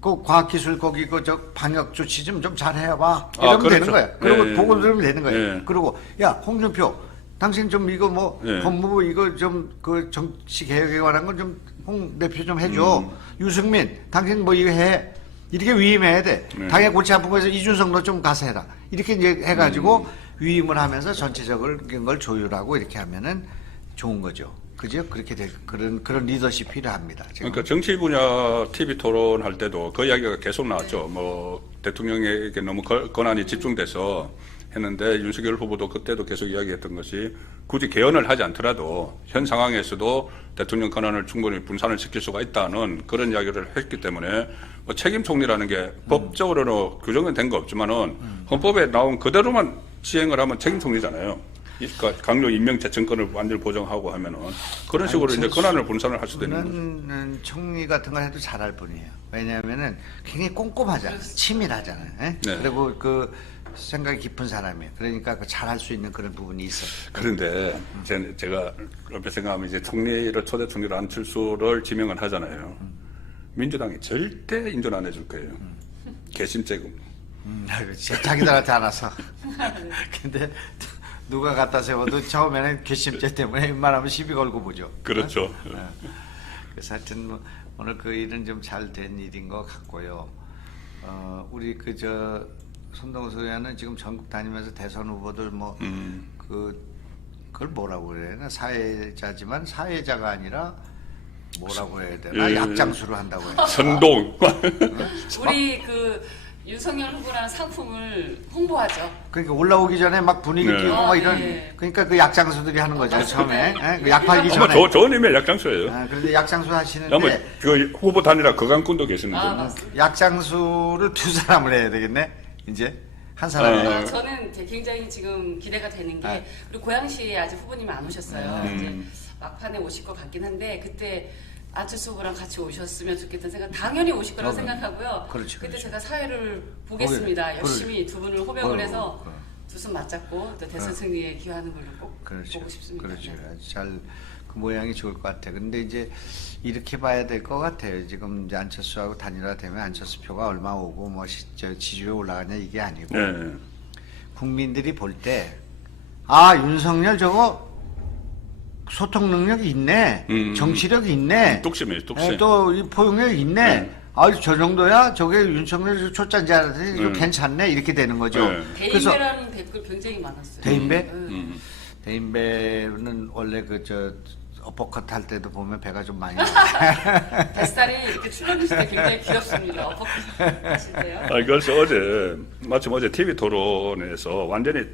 그 과학기술 거기 저 방역 조치 좀 잘해봐. 이러면 그렇죠. 되는 거야. 그리고 보고 들으면 되는 거야. 그리고 야 홍준표, 당신 좀 이거 뭐 법무부 이거 좀 그 정치 개혁에 관한 건 좀 홍 대표 좀 해줘. 유승민, 당신 뭐 이거 해. 이렇게 위임해야 돼. 당에 골치 아픈 거에서 이준석 너 좀 가서 해라. 이렇게 이제 해가지고 위임을 하면서 전체적인 걸 조율하고 이렇게 하면은 좋은 거죠. 그죠? 그렇게 될 그런 리더십 필요합니다. 지금. 그러니까 정치 분야 TV 토론할 때도 그 이야기가 계속 나왔죠. 뭐 대통령에게 너무 권한이 집중돼서 했는데 윤석열 후보도 그때도 계속 이야기했던 것이 굳이 개헌을 하지 않더라도 현 상황에서도 대통령 권한을 충분히 분산을 시킬 수가 있다는 그런 이야기를 했기 때문에 뭐 책임 총리라는 게 법적으로는 규정은 된 거 없지만은 헌법에 나온 그대로만 시행을 하면 책임 총리잖아요. 그러니까 강력 임명 재청권을 완전히 보장하고 하면은 그런 식으로 이제 권한을 분산을 할 수도 있는 거죠. 총리 같은 걸 해도 잘할 뿐이에요. 왜냐하면은 굉장히 꼼꼼하잖아요. 치밀하잖아요. 그리고 그 생각이 깊은 사람이에요. 그러니까 그 잘할 수 있는 그런 부분이 있어요. 그런데 제가 옆에 생각하면 이제 총리를 초대 총리로 안철수를 지명을 하잖아요. 민주당이 절대 인정 안 해줄 거예요. 개심제금. 자기들한테 알아서. 근데 누가 갖다 세워도 처음에는 괘씸죄 때문에 웬만하면 시비 걸고 보죠. 그렇죠. 그래서 하여튼 뭐 오늘 그 일은 좀 잘 된 일인 것 같고요. 우리 손동수 의원은 지금 전국 다니면서 대선 후보들 그걸 뭐라고 그래야 되나? 사회자지만 사회자가 아니라 뭐라고 해야 되나? 약장수를 한다고 해요. 선동. 우리 윤석열 후보라는 상품을 홍보하죠. 그러니까 올라오기 전에 막 분위기 띄우고 막 이런 그러니까 그 약장수들이 하는 거죠. 처음에 그 약 팔기 전에. 좋은 의미의 약장수예요. 그런데 약장수 하시는데 그 후보 단일화 거강꾼도 계시는데. 약장수를 두 사람을 해야 되겠네. 이제 한 사람이. 저는 굉장히 지금 기대가 되는 게 우리 고양시에 아직 후보님이 안 오셨어요. 이제 막판에 오실 것 같긴 한데 그때 안철수 후보랑 같이 오셨으면 좋겠다는 생각 당연히 오실 거라고 생각하고요. 그때 제가 사회를 보겠습니다. 열심히 두 분을 호명을 해서 두 손 맞잡고 또 대선 승리에 기여하는 걸로 꼭 그렇죠. 보고 싶습니다. 그렇죠. 네. 아주 잘 그 모양이 좋을 것 같아요. 근데 이제 이렇게 봐야 될 것 같아요. 지금 이제 안철수하고 단일화되면 안철수 표가 얼마 오고 뭐 지지율이 올라가냐 이게 아니고 네. 국민들이 볼 때 아 윤석열 저거 소통 능력이 있네, 정치력이 있네, 뚝심이에요, 뚝심. 또 이 포용력이 있네. 아, 저 정도야? 저게 윤석열 초짜인지 알았더니 이거 괜찮네 이렇게 되는 거죠. 그래서 대인배라는 댓글 굉장히 많았어요. 대인배? 대인배는 원래 그 저 어퍼컷 할 때도 보면 배가 좀 많이 나와요. 뱃살이 이렇게 출렁이실 때 굉장히 귀엽습니다. 어퍼컷 하실 때요. 그래서 마침 어제 TV 토론에서 완전히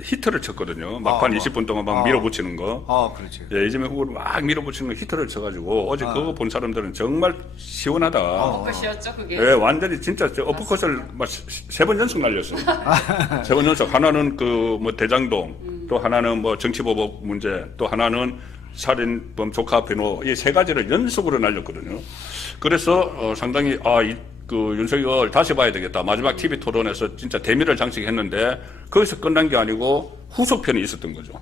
히트를 쳤거든요. 막판 20분 동안 막 밀어붙이는 거. 그렇지. 예, 이재명 후보를 막 밀어붙이는 거 히트를 쳐가지고 어제 그거 본 사람들은 정말 시원하다. 어퍼컷이었죠 그게. 예, 완전히 진짜 어퍼컷을 막 3번 연속 날렸어요. 3번 연속. 하나는 그 뭐 대장동, 또 하나는 뭐 정치보복 문제, 또 하나는 살인범 조카 변호, 이 3가지를 연속으로 날렸거든요. 그래서 상당히 그 윤석열 다시 봐야 되겠다. 마지막 TV 토론에서 진짜 대미를 장식했는데 거기서 끝난 게 아니고 후속편이 있었던 거죠.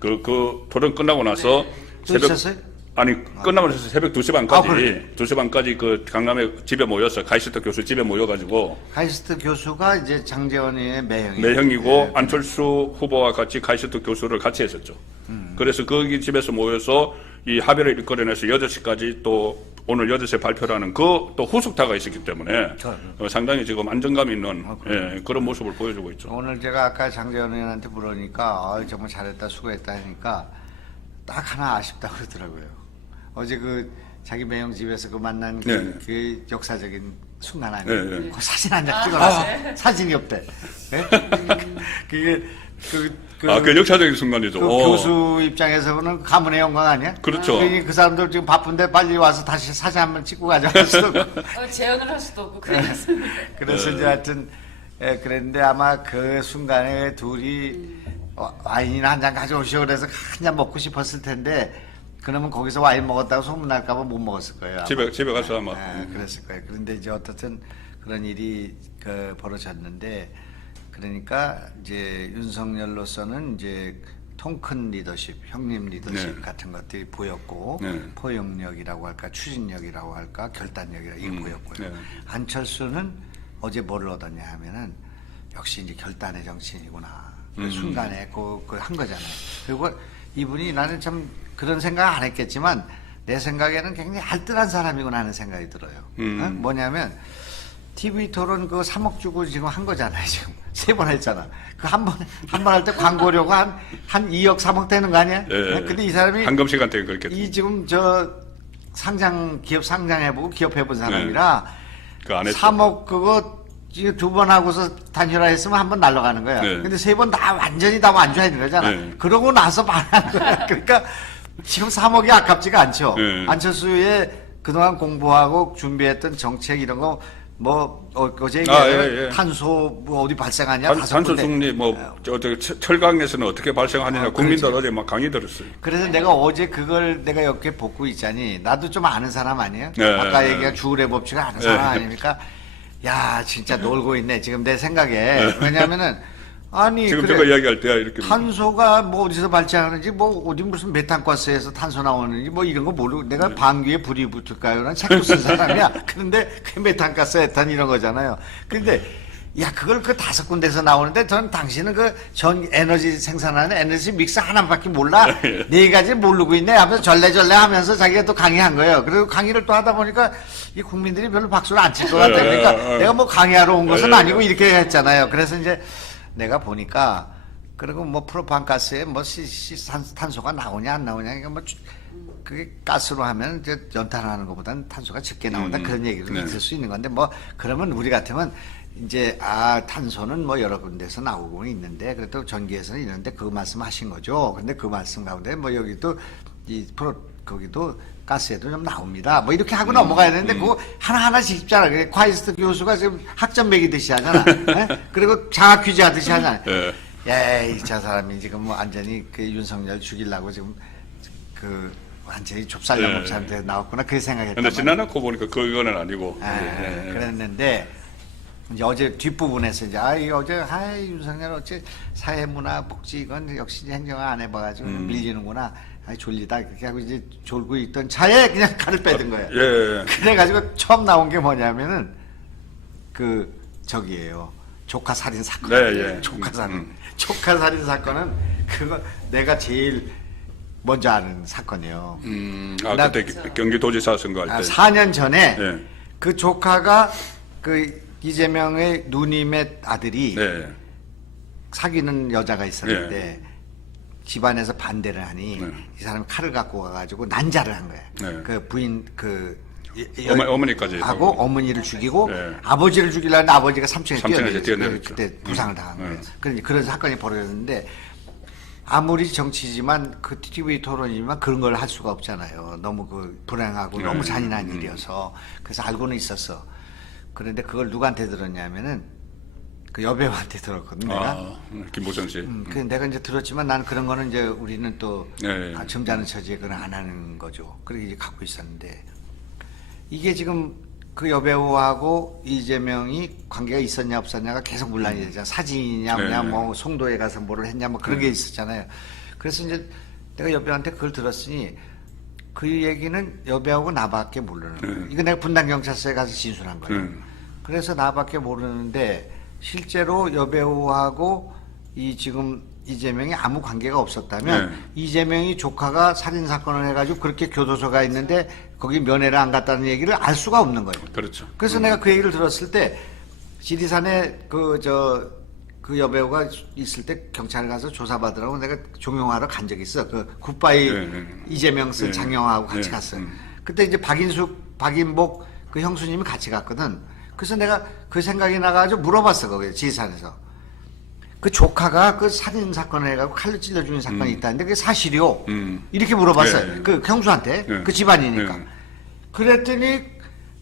그 토론 끝나고 나서 또 있었어요? 끝나고 나서 새벽 2시 반까지, 그래. 2시 반까지 그 강남에 집에 모여서 가이스트 교수 집에 모여가지고 카이스트 교수가 이제 장제원의 매형이에요. 매형이고 안철수 후보와 같이 가이스트 교수를 같이 했었죠. 그래서 거기 집에서 모여서 이 합의를 이끌어내서 8시까지 또 오늘 8시에 발표라는 그 또 후속타가 있었기 때문에 상당히 지금 안정감 있는 그런 모습을 보여주고 있죠. 오늘 제가 아까 장제원 의원한테 물으니까 정말 잘했다 수고했다 하니까 딱 하나 아쉽다고 그러더라고요. 어제 그 자기 매형 집에서 그 만난 그 역사적인 순간 아니에요. 그 사진 한 장 찍어놨어. 사진이 없대. 네? 그게 그 역사적인 순간이죠. 그 교수 입장에서는 가문의 영광 아니야? 그렇죠. 그 사람들 지금 바쁜데 빨리 와서 다시 사진 한번 찍고 가자. 그래서 재연을 할 수도 없고 그랬습니다. 그래서 이제 하여튼 그랬는데 아마 그 순간에 둘이 와인이나 한 잔 가져오시오 그래서 한 잔 먹고 싶었을 텐데 그러면 거기서 와인 먹었다고 소문날까봐 못 먹었을 거예요. 아마. 집에 가서 아마. 그랬을 거예요. 그런데 이제 어떻든 그런 일이 벌어졌는데 그러니까 이제 윤석열로서는 이제 통큰 리더십, 형님 리더십 같은 것들이 보였고 포용력이라고 할까, 추진력이라고 할까, 결단력이라고 이게 보였고요. 안철수는 어제 뭘 얻었냐 하면은 역시 이제 결단의 정치인이구나. 그 순간에 한 거잖아요. 그리고 이분이 나는 참 그런 생각 안 했겠지만 내 생각에는 굉장히 알뜰한 사람이구나 하는 생각이 들어요. 뭐냐면 TV 토론 그 3억 주고 지금 한 거잖아요. 지금 3번 했잖아. 그 한 번 할 때 광고료가 한 2억 3억 되는 거 아니야? 근데 이 사람이 황금 시간대에 그렇겠죠. 이 지금 저 기업 상장해보고 기업해본 사람이라 그 안에 3억 그거 2번 하고서 단일화했으면 한 번 날아가는 거야. 근데 3번 다 완전히 다 완주해야 되는 거잖아. 그러고 나서 반하는 거야. 그러니까 지금 3억이 아깝지가 않죠. 안철수의 그동안 공부하고 준비했던 정책 이런 거 뭐 어제 얘기한 탄소 뭐 어디 발생하냐? 탄소 중립 뭐 어떻게 철강에서는 어떻게 발생하느냐 국민들 어제 막 강의 들었어요. 그래서 내가 어제 그걸 내가 옆에 보고 있자니 나도 좀 아는 사람 아니에요? 아까 얘기한 주울의 법칙을 아는 사람 아닙니까? 야 진짜 놀고 있네 지금 내 생각에. 왜냐면은 아니 지금 제가 이야기할 때야 이렇게 탄소가 뭐 어디서 발생하는지 뭐 어디 무슨 메탄가스에서 탄소 나오는지 뭐 이런 거 모르고 내가 방귀에 불이 붙을까요라는 책도 쓴 사람이야. 그런데 그 메탄가스 에탄 이런 거잖아요. 그런데 야 그걸 그 5군데서 나오는데 저는 당신은 그 전 에너지 생산하는 에너지 믹스 하나밖에 몰라 4가지 모르고 있네 하면서 절레절레 하면서 자기가 또 강의한 거예요. 그리고 강의를 또 하다 보니까 이 국민들이 별로 박수를 안 칠 것 같아요. 그러니까 내가 뭐 강의하러 온 것은 아니고 이렇게 했잖아요. 그래서 이제 내가 보니까 그리고 뭐 프로판가스에 뭐 탄소가 나오냐 안 나오냐 그러니까 뭐 그게 가스로 하면 이제 연탄하는 것보다는 탄소가 적게 나온다 그런 얘기를 있을 수 있는 건데 뭐 그러면 우리 같으면 이제 탄소는 뭐 여러 군데서 나오고 있는데 그래도 전기에서는 이런데 그 말씀하신 거죠. 근데 그 말씀 가운데 뭐 여기도 거기도 가스에도 좀 나옵니다. 뭐 이렇게 하고 넘어가야 되는데 그거 하나하나씩 짚잖아. 콰이스트 교수가 지금 학점 매기듯이 하잖아. 그리고 장학 퀴즈 하듯이 하잖아. 에이, 저 사람이 지금 뭐 완전히 그 윤석열 죽이려고 지금 그 완전히 좁쌀 영업사한테 나왔구나. 그 생각했단 근데 지나놓고 보니까 그거는 아니고. 그랬는데 이제 어제 뒷부분에서 이제 어제 윤석열 어째 사회문화복지 이건 역시 행정을 안 해봐가지고 밀리는구나. 졸리다 그렇게 하고 이제 졸고 있던 차에 그냥 칼을 빼든 거예요. 예. 그래가지고 처음 나온 게 뭐냐면은 그 저기예요. 조카 살인 사건. 네, 예. 조카 살인. 조카 살인 사건은 그거 내가 제일 먼저 아는 사건이에요. 나- 그때 경기도지사 선거할 때. 4년 전에 예. 그 조카가 그 이재명의 누님의 아들이 네. 사귀는 여자가 있었는데 집안에서 반대를 하니 네. 이 사람이 칼을 갖고 가가지고 난자를 한 거야. 네. 그 부인 어머니까지 하고 어머니를 죽이고 네. 아버지를 죽이려는데 아버지가 3층에 3층에서 뛰어내렸죠. 뛰어내렸죠. 그때 부상을 당한 거예요. 네. 그런 사건이 벌어졌는데 아무리 정치지만 그 TV 토론이지만 그런 걸 할 수가 없잖아요. 너무 그 불행하고 네. 너무 잔인한 일이어서 그래서 알고는 있었어. 그런데 그걸 누구한테 들었냐면은 그 여배우한테 들었거든 내가. 김보정 씨. 그 내가 이제 들었지만 나는 그런 거는 이제 우리는 또 네. 점잖은 처지에 그건 안 하는 거죠. 그렇게 이제 갖고 있었는데 이게 지금 그 여배우하고 이재명이 관계가 있었냐 없었냐가 계속 논란이 되잖아. 사진이냐 뭐냐 네. 뭐 송도에 가서 뭐를 했냐 뭐 그런 게 있었잖아요. 그래서 이제 내가 여배우한테 그걸 들었으니 그 얘기는 여배우하고 나밖에 모르는 거예요. 이거 내가 분당 경찰서에 가서 진술한 거예요. 그래서 나밖에 모르는데 실제로 여배우하고 이 지금 이재명이 아무 관계가 없었다면 이재명이 조카가 살인 사건을 해가지고 그렇게 교도소가 있는데 거기 면회를 안 갔다는 얘기를 알 수가 없는 거예요. 그렇죠. 그래서 내가 그 얘기를 들었을 때 지리산에 그 여배우가 있을 때 경찰에 가서 조사받으라고 내가 종용하러 간 적이 있어. 그 굿바이 이재명 쓴 장영하고 같이 갔어요. 그때 이제 박인복 그 형수님이 같이 갔거든. 그래서 내가 그 생각이 나가지고 물어봤어 거기 지리산에서. 그 조카가 그 살인 사건을 해가지고 칼로 찔러 죽인 사건이 있다는데 그게 사실이요? 이렇게 물어봤어요. 네. 그 형수한테. 네. 그 집안이니까. 네. 그랬더니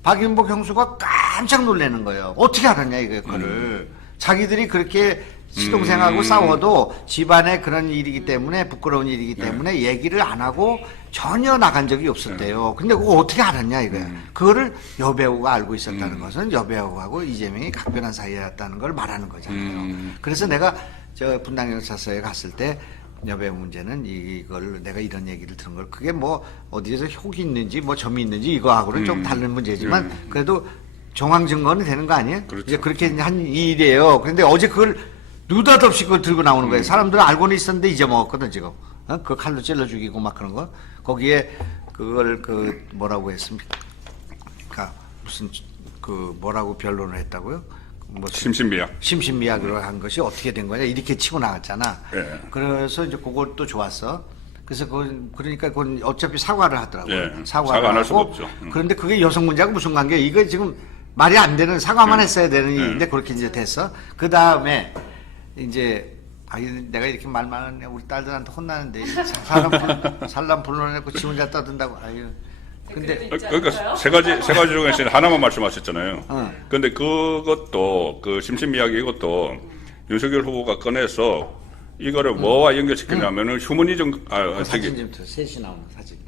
박인복 형수가 깜짝 놀라는 거예요. 어떻게 알았냐 이거를. 자기들이 그렇게 시동생하고 싸워도 집안에 그런 일이기 때문에 부끄러운 일이기 때문에 얘기를 안 하고 전혀 나간 적이 없었대요. 근데 그거 어떻게 알았냐 이거야. 그거를 여배우가 알고 있었다는 것은 여배우하고 이재명이 각별한 사이였다는 걸 말하는 거잖아요. 그래서 내가 저 분당경찰서에 갔을 때 여배우 문제는 이걸 내가 이런 얘기를 들은 걸 그게 뭐 어디에서 혹이 있는지 뭐 점이 있는지 이거하고는 좀 다른 문제지만 그래도 정황 증거는 되는 거 아니에요? 그렇죠. 이제 그렇게 한 일이에요. 그런데 어제 그걸 느닷없이 그걸 들고 나오는 거예요. 사람들은 알고는 있었는데 잊어먹었거든 지금. 그 칼로 찔러 죽이고 막 그런 거. 거기에 그걸 그 뭐라고 했습니까? 그러니까 무슨 그 뭐라고 변론을 했다고요? 뭐 심신미약. 심신미약으로 한 것이 어떻게 된 거냐 이렇게 치고 나갔잖아. 예. 그래서 이제 그것도 좋았어. 그래서 그러니까 그건 어차피 사과를 하더라고요. 예. 사과를 사과 안 할 수가 하고. 없죠. 그런데 그게 여성 문제하고 무슨 관계야? 이거 지금 말이 안 되는 사과만 했어야 되는 일인데 그렇게 이제 됐어. 그 다음에 이제 내가 이렇게 말 많았네. 우리 딸들한테 혼나는데 살람 불러내고 지 혼자 떠든다고. 아유. 근데 그러니까 세 가지 중에서 하나만 말씀하셨잖아요. 근데 그것도 그 심신미약 이것도 윤석열 후보가 꺼내서 이거를 뭐와 연결시키냐면은 휴머니즘 사진 좀 셋이 나오는 사진.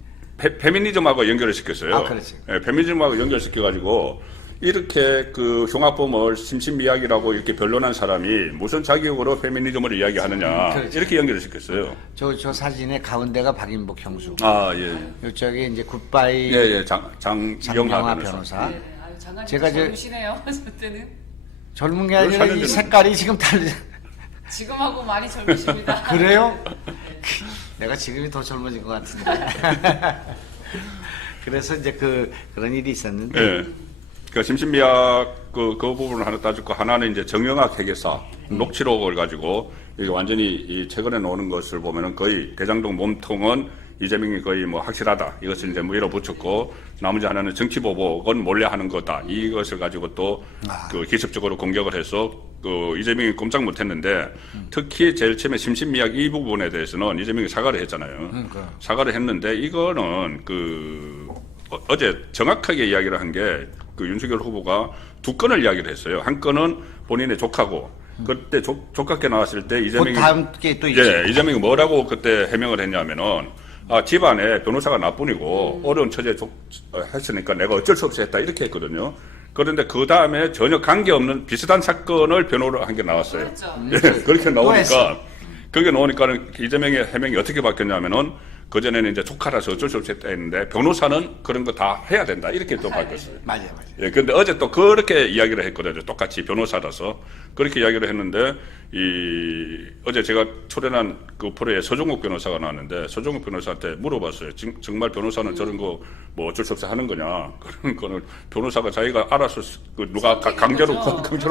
페미니즘하고 연결을 시켰어요. 아, 그렇지. 예, 페미니즘하고 연결시켜가지고 이렇게 그 흉악범을 심신미약이라고 이렇게 변론한 사람이 무슨 자격으로 페미니즘을 이야기하느냐 그렇지. 이렇게 연결을 시켰어요. 저 사진의 가운데가 박인복 형수. 아 예. 이쪽에 이제 굿바이 예예 장영하 장영하 변호사. 네, 아유, 장관님 제가 이제- 젊으시네요. 저 때는 젊은 게 아니라 이 4년 색깔이 지금 다르. 지금하고 많이 젊으십니다. 그래요? 내가 지금이 더 젊어진 것 같은데. 그래서 이제 그런 일이 있었는데. 예. 그 심신미약 그 부분을 하나 따졌고 하나는 이제 정영학 회계사 녹취록을 가지고 이게 완전히 이 최근에 나오는 것을 보면은 거의 대장동 몸통은 이재명이 거의 뭐 확실하다 이것을 이제 밀어붙였고 나머지 하나는 정치보복은 몰래 하는 거다 이것을 가지고 또 그 기습적으로 공격을 해서 그 이재명이 꼼짝 못했는데 특히 제일 처음에 심신미약 이 부분에 대해서는 이재명이 사과를 했잖아요. 사과를 했는데 이거는 그 어제 정확하게 이야기를 한 게 그 윤석열 후보가 두 건을 이야기를 했어요. 한 건은 본인의 조카고 그때 조카께 나왔을 때 이재명이 그 다음 게 또 있죠. 예, 이재명이 뭐라고 그때 해명을 했냐면은 집안에 변호사가 나뿐이고 어려운 처지에 했으니까 내가 어쩔 수 없이 했다 이렇게 했거든요. 그런데 그 다음에 전혀 관계없는 비슷한 사건을 변호를 한 게 나왔어요. 그렇죠. 예, 그렇게 했어. 나오니까 그게 나오니까는 이재명의 해명이 어떻게 바뀌었냐면은 그 전에는 이제 조카라서 어쩔 수 없이 했는데 변호사는 그런 거 다 해야 된다 이렇게 또 바뀌었어요. 맞아요. 예, 근데 어제 또 그렇게 이야기를 했거든요. 똑같이 변호사라서 그렇게 이야기를 했는데 어제 제가 출연한 그 프로에 서종국 변호사가 나왔는데 서종국 변호사한테 물어봤어요. 정말 변호사는 저런 거 뭐 어쩔 수 없이 하는 거냐? 그런 거는 변호사가 자기가 알아서 그 누가 강제로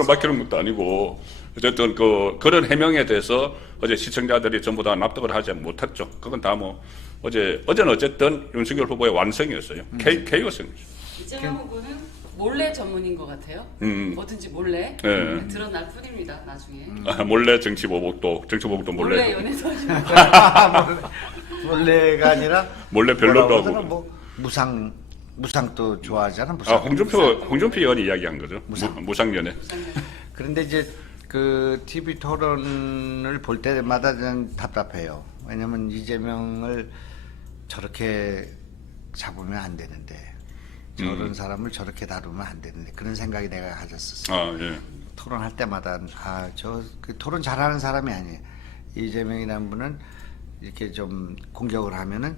맡기는 것도 아니고 어쨌든 그런 해명에 대해서 어제 시청자들이 전부 다 납득을 하지 못했죠. 그건 다 뭐 어제는 어쨌든 윤석열 후보의 완성이었어요. KO였습니다. 이재명 후보는 몰래 전문인 것 같아요. 뭐든지 몰래 네. 드러날 뿐입니다. 나중에 몰래 정치 보복도 몰래 연애도 하시고 원래가 아니라 몰래 별로도 뭐라고 하고. 하더라? 뭐 무상도 좋아하잖아. 아, 홍준표 의원이 이야기한 거죠. 무상연애. 그런데 이제 그 TV 토론을 볼 때마다 저는 답답해요. 왜냐면 이재명을 저렇게 잡으면 안 되는데 저런 사람을 저렇게 다루면 안 되는데 그런 생각이 내가 가졌었어요. 아, 예. 토론할 때마다 그 토론 잘하는 사람이 아니에요. 이재명이라는 분은 이렇게 좀 공격을 하면은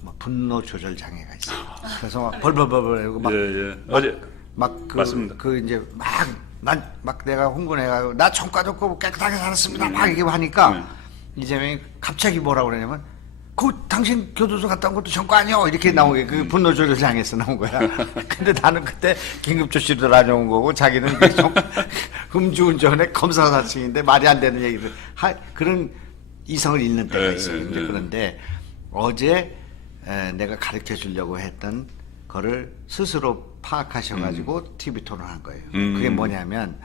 뭐 분노 조절 장애가 있어요. 그래서 막 벌벌벌벌 막 예. 어제 맞습니다. 이제 막 내가 흥분해가지고 나 총과도 없고 깨끗하게 살았습니다. 막 이렇게 하니까 이재명이 갑자기 뭐라고 그러냐면 당신 교도소 갔다 온 것도 전과 아니요 이렇게 나온 게 그 분노 조절 장애에서 나온 거야. 근데 나는 그때 긴급조치도 다녀온 거고 자기는 음주운전에 검사 사칭인데 말이 안 되는 얘기를 그런 이성을 잃는 때가 있어요. 이제 그런데 어제 내가 가르쳐 주려고 했던 거를 스스로 파악하셔가지고 TV 토론한 거예요. 그게 뭐냐면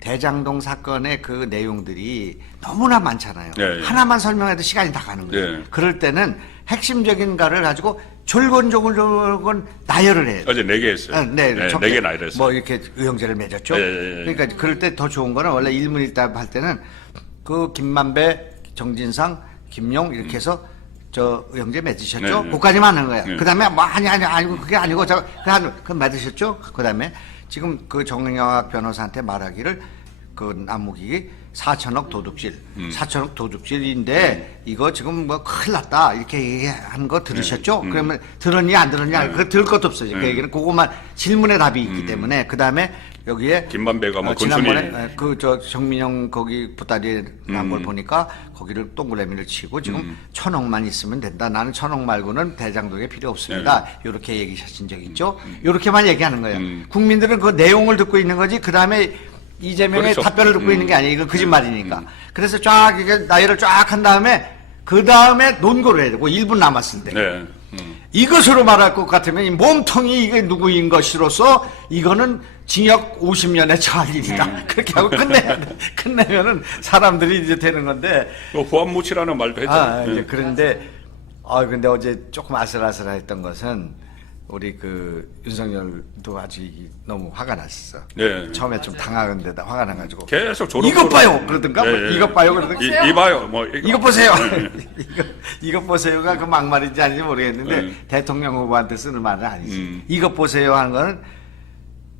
대장동 사건의 그 내용들이 너무나 많잖아요. 예. 하나만 설명해도 시간이 다 가는 거예요. 예. 그럴 때는 핵심적인 거를 가지고 졸곤졸곤 나열을 해요. 어제 4개 했어요. 네, 4개 나열을 했어요. 뭐 이렇게 의형제를 맺었죠. 예. 그러니까 그럴 때 더 좋은 거는 원래 일문일답 할 때는 그 김만배, 정진상, 김용 이렇게 해서 저 의형제 맺으셨죠? 네. 그까지만 하는 거야. 네. 그다음에 뭐 아니고 그게 아니고 그 맺으셨죠? 그다음에 지금 그 정영학 변호사한테 말하기를 그 남욱이 4천억 도둑질, 4천억 도둑질인데 이거 지금 뭐 큰일 났다 이렇게 얘기한 거 들으셨죠? 그러면 들었냐 안 들었냐 그거 들을 것도 없어요. 그 얘기는 그것만 질문의 답이 있기 때문에 그 다음에 여기에 김만배가 뭐 지난번에 그 정민영 거기 보따리에 난 걸 보니까 거기를 동그라미를 치고 지금 1,000억만 있으면 된다. 나는 1,000억 말고는 대장동에 필요 없습니다. 이렇게 얘기하신 적 있죠? 이렇게만 얘기하는 거예요. 국민들은 그 내용을 듣고 있는 거지. 그 다음에 이재명의 그렇죠. 답변을 듣고 있는 게 아니에요. 이거 거짓말이니까. 그래서 쫙 이게 나열을 쫙 한 다음에 그 다음에 논거를 해야 되고 1분 남았을 때. 네. 이것으로 말할 것 같으면 이 몸통이 이게 누구인 것이로서 이거는 징역 50년에 처할 일이다. 그렇게 하고 끝내면은 사람들이 이제 되는 건데. 후한무치라는 말도 했잖아요. 이제 그런데 근데 어제 조금 아슬아슬했던 것은 우리 그 윤석열도 아주 너무 화가 났어. 네. 처음에 좀 당하는 데다 화가 나가지고 계속 이것 봐요 그러든가 이것 봐요 그러든가 이봐요 뭐 이것 보세요. 이것 보세요가 그 막말인지 아닌지 모르겠는데 대통령 후보한테 쓰는 말은 아니지. 이것 보세요 하는 거는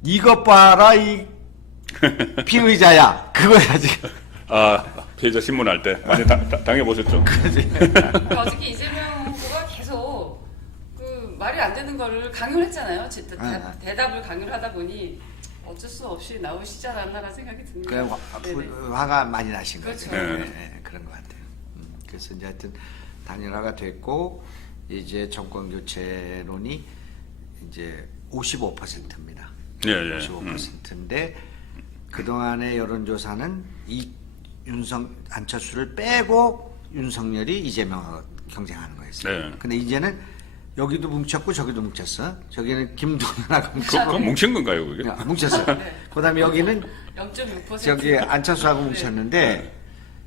이것 봐라 이 피의자야 그거야 지금. 피해자 신문할 때 많이 당해보셨죠? 어저께 이재명 후보가 계속 그 말이 안 되는 거를 강요를 했잖아요. 대답을 강요를 하다 보니 어쩔 수 없이 나오시지 않았나라는 생각이 듭니다. 화가 많이 나신 그렇죠. 거죠. 네, 그런 것 같아요. 그래서 이제 하여튼 단일화가 됐고 이제 정권 교체론이 이제 55%입니다. 예. 55%인데 그동안의 여론조사는 안철수를 빼고 윤석열이 이재명하고 경쟁하는 거였어요. 네. 근데 이제는 여기도 뭉쳤고 저기도 뭉쳤어. 저기는 김동연하고 그건 뭉친 건가요, 그게? 뭉쳤어요. 그다음에 여기는 0.6% 저기 안철수하고 뭉쳤는데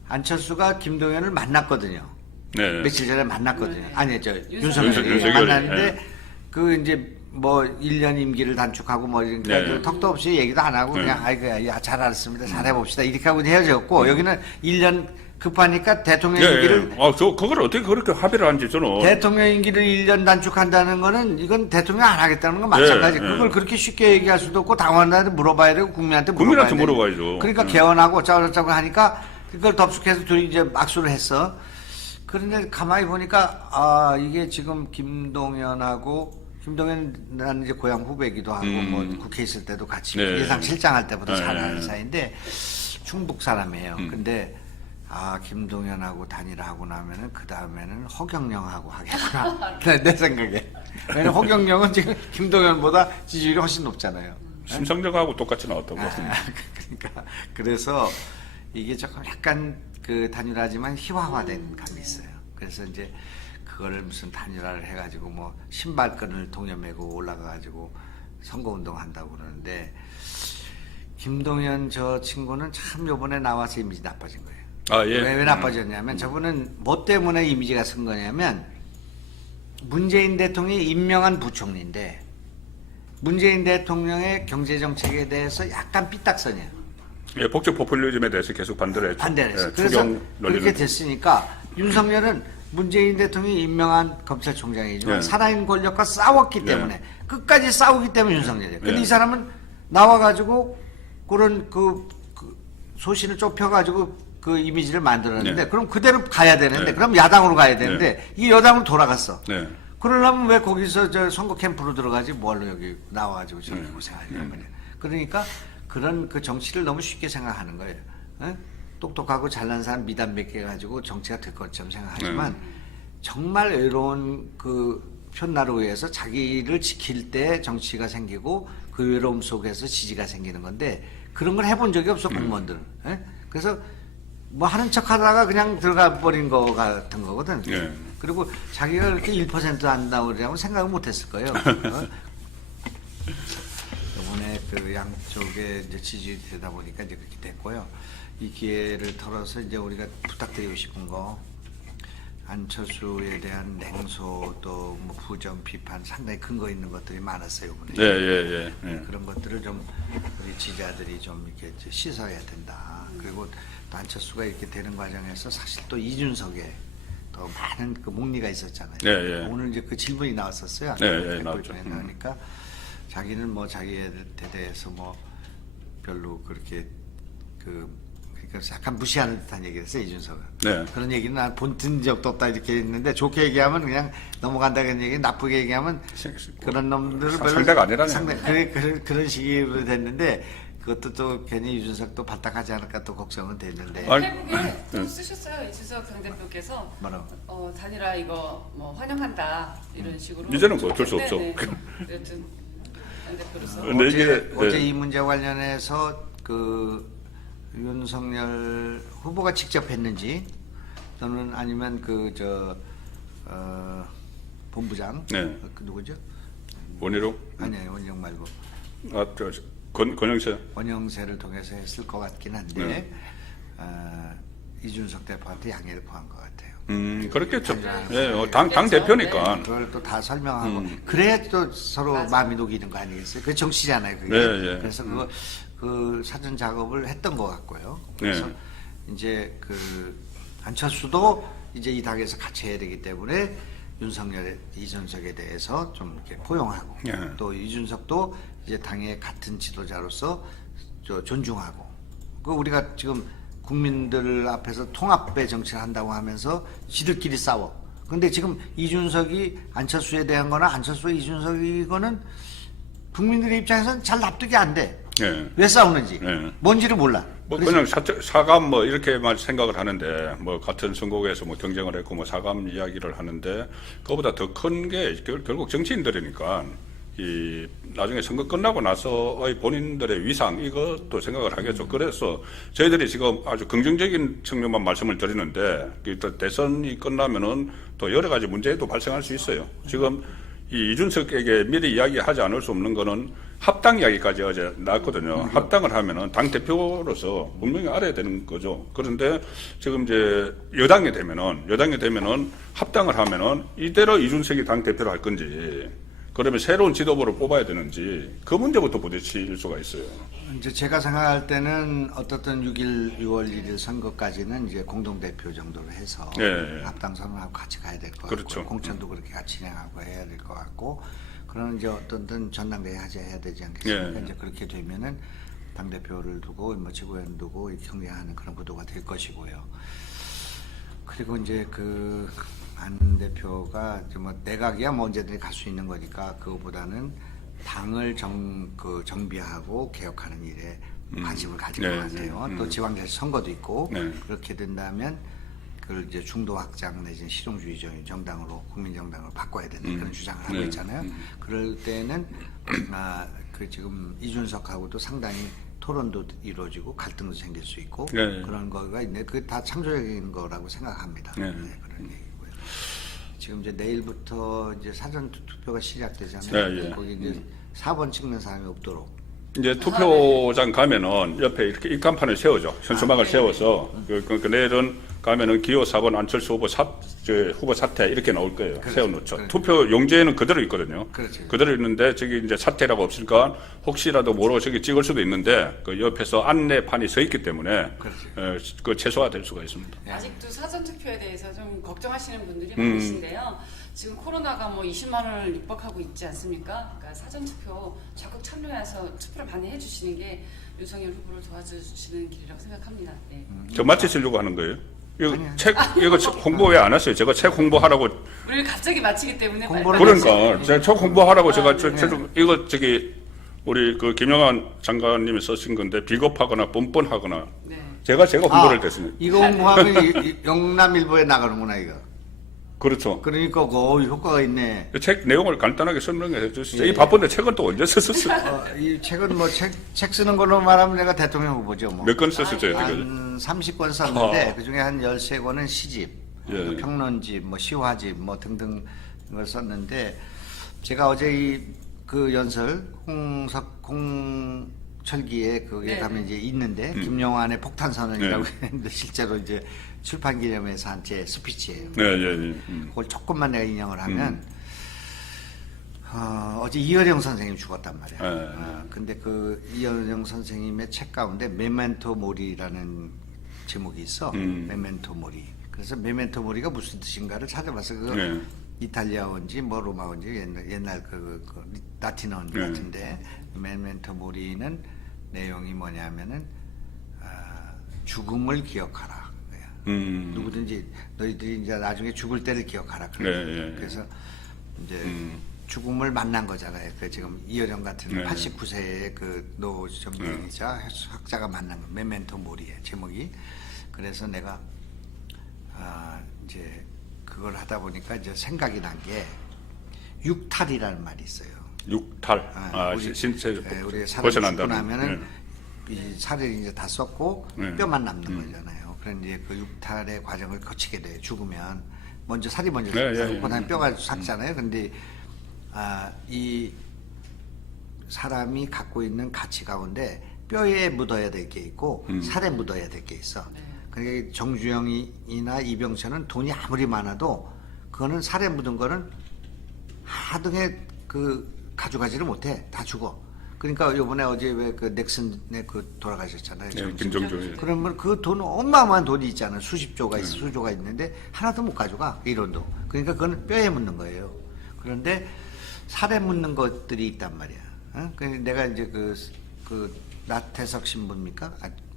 안철수가 김동연을 만났거든요. 네. 며칠 전에 만났거든요. 네. 아니 윤석열이 윤석열이, 만났는데 네. 그 이제 뭐 1년 임기를 단축하고 뭐 이러니까 네. 턱도 없이 얘기도 안 하고 네. 그냥 잘 알았습니다. 잘해봅시다. 이렇게 하고 헤어졌고 여기는 1년 급하니까 대통령 예, 임기를 예. 저 그걸 어떻게 그렇게 합의를 한지 저는. 대통령 임기를 1년 단축한다는 거는 이건 대통령 안 하겠다는 건 마찬가지. 예, 예. 그걸 그렇게 쉽게 얘기할 수도 없고 당원한테 물어봐야 되고 국민한테 국민한테 물어봐야 되고. 물어봐야죠. 그러니까 개헌하고 어쩌고 하니까 그걸 덥숙해서 둘이 이제 악수를 했어. 그런데 가만히 보니까 이게 지금 김동연 나는 이제 고향 후배기도 하고 뭐 국회 있을 때도 같이 네. 예상실장 할 때부터 네. 잘 아는 사이인데 충북 사람이에요. 근데 김동연하고 단일화하고 나면은 그 다음에는 허경영하고 하겠구나. 내 생각에. 왜냐면 허경영은 지금 김동연보다 지지율이 훨씬 높잖아요. 심상정하고 똑같이 나왔다고. 그러니까 그래서 이게 조금 약간 그 단일화지만 희화화된 감이 있어요. 그래서 이제 그거를 무슨 단일화를 해가지고 뭐 신발끈을 동여매고 올라가가지고 선거운동 한다고 그러는데 김동연 저 친구는 참 요번에 나와서 이미지 나빠진 거예요. 예. 왜 나빠졌냐면 저분은 뭐 때문에 이미지가 쓴 거냐면 문재인 대통령이 임명한 부총리인데 문재인 대통령의 경제정책에 대해서 약간 삐딱선이에요. 예, 복지 포퓰리즘에 대해서 계속 반대를 했죠. 반대를 했어요. 예, 그래서 추경 논리를. 그렇게 됐으니까 윤석열은 문재인 대통령이 임명한 검찰총장이지만 예. 살아있는 권력과 싸웠기 때문에 끝까지 싸우기 때문에 윤석열이에요. 근데 예. 이 사람은 나와가지고 그런 그 소신을 좁혀가지고 그 이미지를 만들었는데 네. 그럼 그대로 가야 되는데 네. 그럼 야당으로 가야 되는데 이게 여당으로 돌아갔어. 네. 그러려면 왜 거기서 저 선거 캠프로 들어가지 뭘로 여기 나와가지고 저렇게 네. 고생하냐 말이야. 그러니까 그런 그 정치를 너무 쉽게 생각하는 거예요. 에? 똑똑하고 잘난 사람 미담 몇 개 가지고 정치가 될 것처럼 생각하지만 정말 외로운 그 편나루 위에서 자기를 지킬 때 정치가 생기고 그 외로움 속에서 지지가 생기는 건데 그런 걸 해본 적이 없어 공무원들은. 에? 그래서 뭐 하는 척 하다가 그냥 들어가 버린 거 같은 거거든. 예. 그리고 자기가 그렇게 1%도 안 나오리라고 생각을 못 했을 거예요. 이번에 그 양쪽에 이제 지지율이 되다 보니까 이제 그렇게 됐고요. 이 기회를 털어서 이제 우리가 부탁드리고 싶은 거 안철수에 대한 냉소 또 뭐 부정 비판 상당히 근거 있는 것들이 많았어요. 이번에. 예. 그런 것들을 좀 우리 지지자들이 좀 이렇게 씻어야 된다. 그리고 또 안철수가 이렇게 되는 과정에서 사실 또 이준석에 더 많은 그 목리가 있었잖아요. 예. 오늘 이제 그 질문이 나왔었어요. 예, 나왔죠. 나오니까 자기는 뭐 자기에 대해서 뭐 별로 그렇게 그러니까 약간 무시하는 듯한 얘기를 했어요, 이준석은. 네. 그런 얘기는 난 본든 적도 없다 이렇게 했는데 좋게 얘기하면 그냥 넘어간다는 얘기, 나쁘게 얘기하면 그런 놈들을 별로 상대가 아니라네. 그런 식으로 됐는데 그것도 또 괜히 이준석도 발탁하지 않을까 또 걱정은 됐는데. 아니, 페북에 또 쓰셨어요. 이준석 당대표께서 뭐라고? 단일화 이거 뭐 환영한다 이런 식으로. 이제는 뭐 어쩔 수 없죠. 여튼 당대표로서. 근데 이게 어제 이 문제 관련해서 그 윤석열 후보가 직접 했는지 또는 아니면 본부장 그 누구죠? 원희룡? 아니에요, 원희룡 말고 권영세. 원영세를 통해서 했을 것 같긴 한데 이준석 대표한테 양해를 구한 것 같아요. 그렇겠죠. 예, 당 대표니까. 그걸 또 다 설명하고 그래야 또 서로 마음이 녹이는 거 아니겠어요? 그게 정치잖아요. 그게. 네. 그래서 그 사전 작업을 했던 것 같고요. 그래서 이제 그 안철수도 이제 이 당에서 같이 해야 되기 때문에 윤석열, 이준석에 대해서 좀 이렇게 포용하고 또 이준석도 이제 당의 같은 지도자로서 존중하고 그 우리가 지금 국민들 앞에서 통합의 정치를 한다고 하면서 지들끼리 싸워. 근데 지금 이준석이 안철수에 대한 거나 안철수가 이준석이거는 국민들의 입장에서는 잘 납득이 안 돼. 왜 싸우는지. 뭔지를 몰라. 뭐 그냥 사감 뭐 이렇게만 생각을 하는데 뭐 같은 선거구에서 뭐 경쟁을 했고 뭐 사감 이야기를 하는데 그거보다 더 큰 게 결국 정치인들이니까 이 나중에 선거 끝나고 나서의 본인들의 위상 이것도 생각을 하겠죠. 그래서 저희들이 지금 아주 긍정적인 측면만 말씀을 드리는데 또 대선이 끝나면은 또 여러 가지 문제도 발생할 수 있어요. 지금 이 이준석에게 미리 이야기하지 않을 수 없는 거는 합당 이야기까지 어제 나왔거든요. 합당을 하면은 당 대표로서 분명히 알아야 되는 거죠. 그런데 지금 이제 여당이 되면은 합당을 하면은 이대로 이준석이 당 대표를 할 건지 그러면 새로운 지도부를 뽑아야 되는지 그 문제부터 부딪힐 수가 있어요. 이제 제가 생각할 때는 어떻든 6월 1일 선거까지는 이제 공동대표 정도로 해서 예. 합당 선언하고 같이 가야 될 것 그렇죠. 같고 공천도 그렇게 같이 진행하고 해야 될 것 같고 그런 이제 어떻든 전당대회 하셔야 되지 않겠습니까? 예. 이제 그렇게 되면은 당대표를 두고 뭐 지구위원 두고 경쟁하는 그런 구도가 될 것이고요. 그리고 이제 그 안 대표가 뭐 내각이야 뭐 언제든지 갈 수 있는 거니까 그거보다는 당을 정비하고 개혁하는 일에 관심을 가질 것 같아요. 또 지방자치 선거도 있고 네. 그렇게 된다면 그걸 이제 중도 확장 내지는 실용주의적인 정당으로 국민정당으로 바꿔야 되는 그런 주장을 하고 네. 있잖아요. 그럴 때는 그 지금 이준석하고도 상당히 토론도 이루어지고 갈등도 생길 수 있고 네. 그런 거가 있는데 그게 다 창조적인 거라고 생각합니다. 네. 그런 얘기고요. 지금 이제 내일부터 이제 사전 투표가 시작되잖아요. 네, 예. 거기 이제 4번 찍는 사람이 없도록 이제 투표장 가면은 옆에 이렇게 입간판을 세워줘. 현수막을 세워서 그 내일은 가면은 기호 4번 안철수 후보 사퇴 이렇게 나올 거예요. 그렇죠. 세워놓죠. 그렇죠. 투표 용지에는 그대로 있거든요. 그렇죠. 그대로 있는데 저기 이제 사퇴라고 없으니까 혹시라도 모르고 저기 찍을 수도 있는데 그 옆에서 안내판이 서 있기 때문에 그렇죠. 그 최소화될 수가 있습니다. 아직도 사전 투표에 대해서 좀 걱정하시는 분들이 많으신데요. 지금 코로나가 뭐 20만 원을 육박하고 있지 않습니까? 그러니까 사전 투표 적극 참여해서 투표를 많이 해주시는 게 윤석열 후보를 도와주시는 길이라고 생각합니다. 네. 저 마치시려고 하는 거예요? 이거 홍보 왜 안 하세요? 제가 책 홍보하라고 우리를 갑자기 마치기 때문에 홍보를 그러니까 제가 책 홍보하라고 제가 이거 저기 우리 그 김영환 장관님이 쓰신 건데 비겁하거나 뻔뻔하거나 네. 제가 홍보를 됐습니다. 이거 홍보하면 영남일보에 나가는구나 이거. 그렇죠. 그러니까 그 효과가 있네. 책 내용을 간단하게 설명해 주시죠. 예. 이 바쁜데 책은 또 언제 썼었어요? 이 책은 뭐 책 쓰는 걸로 말하면 내가 대통령 후보죠 뭐. 몇 건 썼었죠? 이거? 한 30권 썼는데 그중에 한 13권은 시집, 예. 평론집, 뭐 시화집 뭐 등등 걸 썼는데 제가 어제 그 연설 홍철기에 그게 네. 가면 이제 있는데 김용환의 폭탄 선언이라고 했는데 실제로 이제 출판 기념회에서 한 제 스피치예요. 네, 예, 예. 그걸 조금만 내가 인용을 하면 어제 이어령 선생님이 죽었단 말이야. 네. 근데 그 이어령 선생님의 책 가운데 메멘토 모리라는 제목이 있어. 메멘토 모리. 그래서 메멘토 모리가 무슨 뜻인가를 찾아봤어. 그 네. 이탈리아어인지 뭐 로마어인지 옛날 그 라틴어인 네. 같은데 메멘토 모리는 내용이 뭐냐면은 죽음을 기억하라. 누구든지 너희들이 이제 나중에 죽을 때를 기억하라. 네, 예, 예. 그래서 이제 죽음을 만난 거잖아요. 그 지금 이어령 같은 네. 89세의 그 노정민이자 학자가 만난 거. 메멘토 모리의 제목이. 그래서 내가 이제 그걸 하다 보니까 이제 생각이 난 게 육탈이라는 말이 있어요. 육탈. 우리, 신체 우리 사람 죽고 벗어난다는. 나면은 이 살을 이제 다 썼고 네. 뼈만 남는 거잖아요. 그런 이제 그 육탈의 과정을 거치게 돼요. 죽으면 먼저 살이 먼저 네, 예, 죽고 나면 뼈가 삭잖아요. 근데 이 사람이 갖고 있는 가치 가운데 뼈에 묻어야 될 게 있고 살에 묻어야 될 게 있어. 그러니까 정주영이나 이병철은 돈이 아무리 많아도 그거는 살에 묻은 거는 하등에 그 가져가지를 못해. 다 죽어. 그러니까 이번에 어제 왜 그 넥슨에 그 돌아가셨잖아요. 네, 김정주. 그러면 그 돈 어마어마한 돈이 있잖아요. 수십조가 수조가 있는데 하나도 못 가져가. 1원도. 그러니까 그건 뼈에 묻는 거예요. 그런데 살에 묻는 것들이 있단 말이야. 그래서 내가 이제 그 나태석 신부입니까?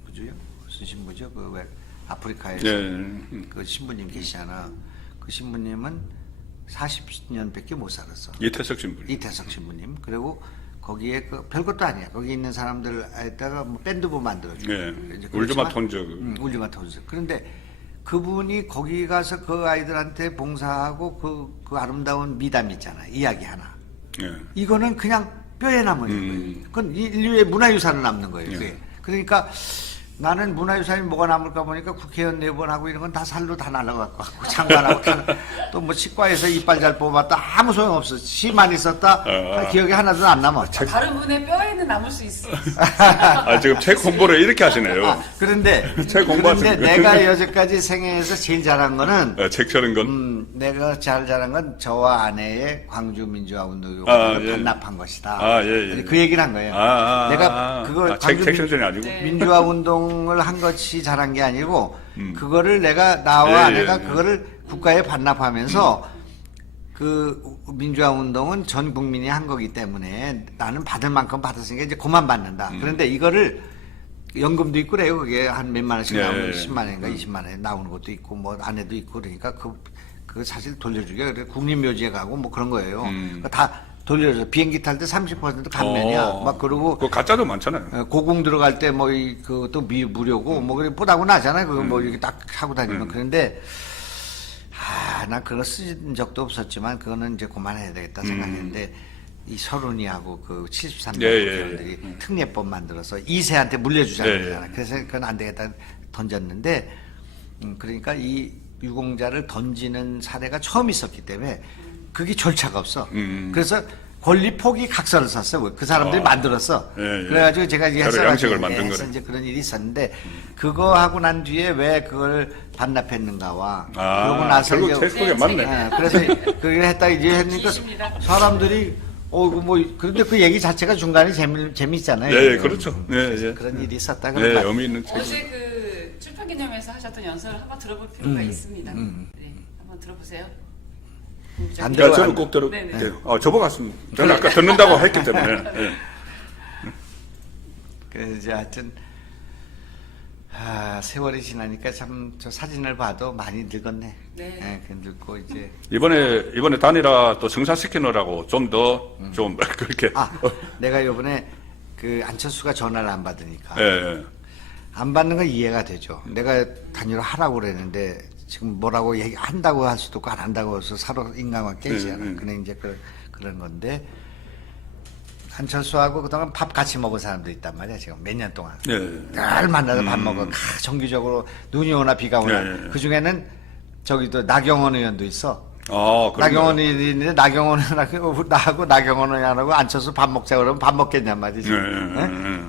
뭐죠? 무슨 신부죠? 그 왜 아프리카에서 그 신부님 계시잖아. 그 신부님은 40년밖에 못 살았어. 이태석 신부. 이태석 신부님. 그리고 거기에 그 별것도 아니야. 거기 있는 사람들에다가 뭐 밴드부 만들어주고. 네. 이제 울주마 그렇지만, 톤즈. 울주마 톤즈. 그런데 그분이 거기 가서 그 아이들한테 봉사하고 그 아름다운 미담 있잖아. 이야기 하나. 예. 이거는 그냥 뼈에 남은 거예요. 그건 인류의 문화유산을 남는 거예요. 그게. 그러니까 나는 문화유산이 뭐가 남을까 보니까 국회의원 4번 하고 이런 건 다 살로 다 날아갔고 장관하고 또 뭐 치과에서 이빨 잘 뽑았다 아무 소용없어. 시 많이 썼다 기억이 하나도 안 남아. 다른 분의 뼈에는 남을 수 있어. 지금 책 홍보를 이렇게 하시네요. 그런데 책 공부하시는 내가 여태까지 생애에서 제일 잘한 거는 책 펴는 건 내가 잘 자란 건 저와 아내의 광주 민주화 운동을 예. 반납한 것이다. 예. 그 얘기를 한 거예요. 내가 그걸 책정전이 아니고. 네. 민주화 운동을 한 것이 잘한 게 아니고 그거를 내가 나와 아내가 그거를 국가에 반납하면서 그 민주화 운동은 전 국민이 한 거기 때문에 나는 받을 만큼 받았으니까 이제 그만 받는다. 그런데 이거를 연금도 있고 그래요. 그게 한 몇만 원씩 나오는 10만 원인가 20만 원에 나오는 것도 있고 뭐 아내도 있고 그러니까 그 사실 돌려주기가 그래 국립묘지에 가고 뭐 그런 거예요. 그러니까 다 돌려줘. 비행기 탈 때 30% 감면이야. 막 그러고 그 가짜도 많잖아요. 고궁 들어갈 때 뭐 그것도 무료고 뭐 그래 뽀다고 나잖아요. 그거 뭐 이렇게 딱 하고 다니면 그런데 난 그거 쓴 적도 없었지만 그거는 이제 그만해야 되겠다 생각했는데 이 서른이하고 그 73년 국회의원들이 특례법 만들어서 2세한테 물려주자는 거잖아요. 그래서 그건 안 되겠다 던졌는데 그러니까 이 유공자를 던지는 사례가 처음 있었기 때문에 그게 절차가 없어. 그래서 권리 포기 각서를 썼어. 그 사람들이 만들었어. 그래가지고 제가 이제 양식을 만든 거네. 이제 그런 일이 있었는데 그거 하고 난 뒤에 왜 그걸 반납했는가와 그러고 나서 결국 이제 제속에 맞네. 그래서 그걸 했다 이제 했으니까 기십니다. 사람들이 뭐 그런데 그 얘기 자체가 중간에 재밌잖아요. 예, 그렇죠. 예. 그런 일이 있었다. 네, 그러니까 의미 있는 책. 어제 그 출판 기념회에서 하셨던 연설을 한번 들어볼 필요가 있습니다. 네, 한번 들어보세요. 안 그러니까 들어- 저는 꼭 들어. 네네. 접어갔습니다. 저는 아까 듣는다고 했기 때문에. 예. 그래서 이제 하여튼 세월이 지나니까 참 저 사진을 봐도 많이 늙었네. 네. 예, 그 늙고 이제 이번에 단일화 또 성사시키느라고 좀 더 좀 그렇게. 내가 요번에 그 안철수가 전화를 안 받으니까 예. 안 받는 건 이해가 되죠. 내가 단일화 하라고 그랬는데 지금 뭐라고 얘기한다고 할 수도 없고 안 한다고 해서 서로 인간관 깨지잖아. 근데 이제 그런 건데 안철수하고 그동안 밥 같이 먹은 사람도 있단 말이야. 지금 몇 년 동안 네. 늘 만나서 밥 먹어. 정기적으로 눈이 오나 비가 오나. 네. 그 중에는 저기도 나경원 의원도 있어. 그런가요? 나경원 의원이 있는데 나경원 의원하고 나하고 나경원 의원하고 안철수 밥 먹자 그러면 밥 먹겠냔 말이지.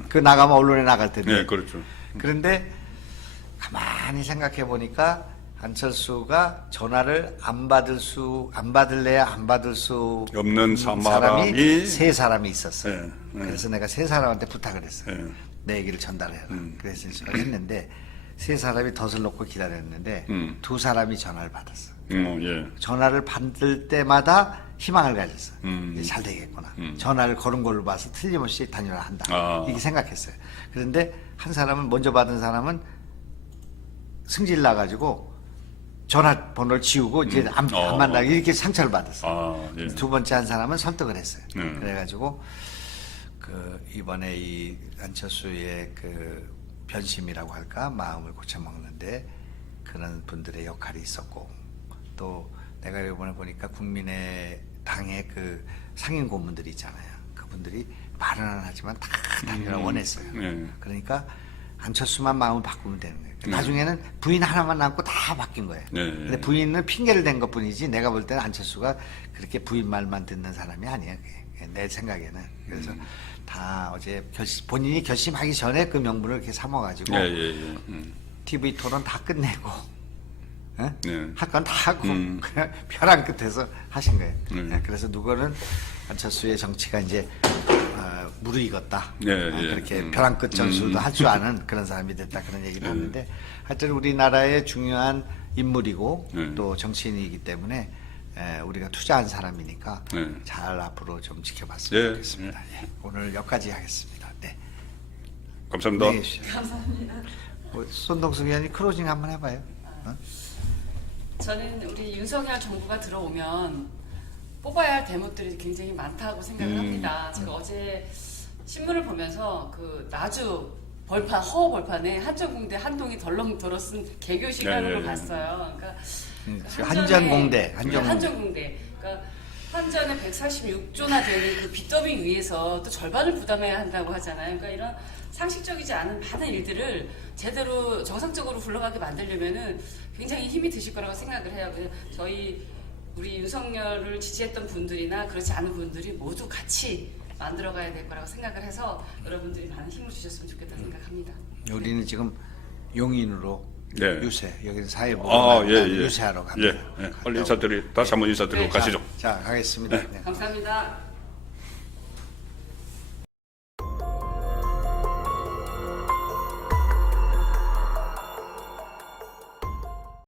그 나가면 언론에 나갈 텐데. 네, 그렇죠. 그런데 가만히 생각해 보니까 안철수가 전화를 안 받을래야 안 받을 수 없는 사람이 세 사람이 있었어요. 네, 그래서 내가 세 사람한테 부탁을 했어요. 네. 내 얘기를 전달해라. 그래서 했는데 세 사람이 덫을 놓고 기다렸는데 두 사람이 전화를 받았어. 예. 전화를 받을 때마다 희망을 가졌어. 이제 잘 되겠구나. 전화를 걸은 걸로 봐서 틀림없이 단일화 한다. 이렇게 생각했어요. 그런데 한 사람은 먼저 받은 사람은 승질 나가지고 전화번호를 지우고 이제 안 만나게 이렇게 상처를 받았어. 예. 두 번째 한 사람은 설득을 했어요. 그래가지고 그 이번에 이 안철수의 그 변심이라고 할까 마음을 고쳐먹는데 그런 분들의 역할이 있었고 또 내가 이번에 보니까 국민의 당의 그 상임 고문들이 있잖아요. 그분들이 말은 안 하지만 다 단일화 원했어요. 그러니까 안철수만 마음을 바꾸면 되는 거예요. 나중에는 부인 하나만 남고 다 바뀐 거예요. 근데 부인은 핑계를 댄 것뿐이지 내가 볼 때는 안철수가 그렇게 부인 말만 듣는 사람이 아니에요. 그게. 내 생각에는. 그래서 다 어제 본인이 결심하기 전에 그 명분을 이렇게 삼아가지고 TV 토론 다 끝내고 할 건 다 하고 그냥 벼랑 끝에서 하신 거예요. 그래서 누구는 안철수의 정치가 이제 무르익었다. 그렇게 벼랑 끝 전술도 할 줄 아는 그런 사람이 됐다 그런 얘기를 하는데 하여튼 우리나라의 중요한 인물이고 또 정치인이기 때문에 우리가 투자한 사람이니까 잘 앞으로 좀 지켜봤으면 좋겠습니다. 예. 오늘 여기까지 하겠습니다. 네. 감사합니다. 네, 감사합니다. 손동숙 의원이 크로징 한번 해봐요. 저는 우리 윤석열 정부가 들어오면 뽑아야 할 대목들이 굉장히 많다고 생각을 합니다. 제가 어제 신문을 보면서 그 나주 벌판 허 벌판에 한전공대 한동이 덜렁 들어쓴 개교식이라는 걸 봤어요. 그러니까 한전공대. 그러니까 한전에 146조나 되는 그 빚더미 위에서 또 절반을 부담해야 한다고 하잖아요. 그러니까 이런 상식적이지 않은 많은 일들을 제대로 정상적으로 굴러가게 만들려면은 굉장히 힘이 드실 거라고 생각을 해요. 그래서 우리 윤석열을 지지했던 분들이나 그렇지 않은 분들이 모두 같이 만들어가야 될 거라고 생각을 해서 여러분들이 많은 힘을 주셨으면 좋겠다고 생각합니다. 우리는 지금 용인으로 네. 유세 여기는 사회부 예. 유세하러 갑니다. 예. 빨리 다시 한번 인사드리고 네. 가시죠. 자 가겠습니다. 네. 감사합니다.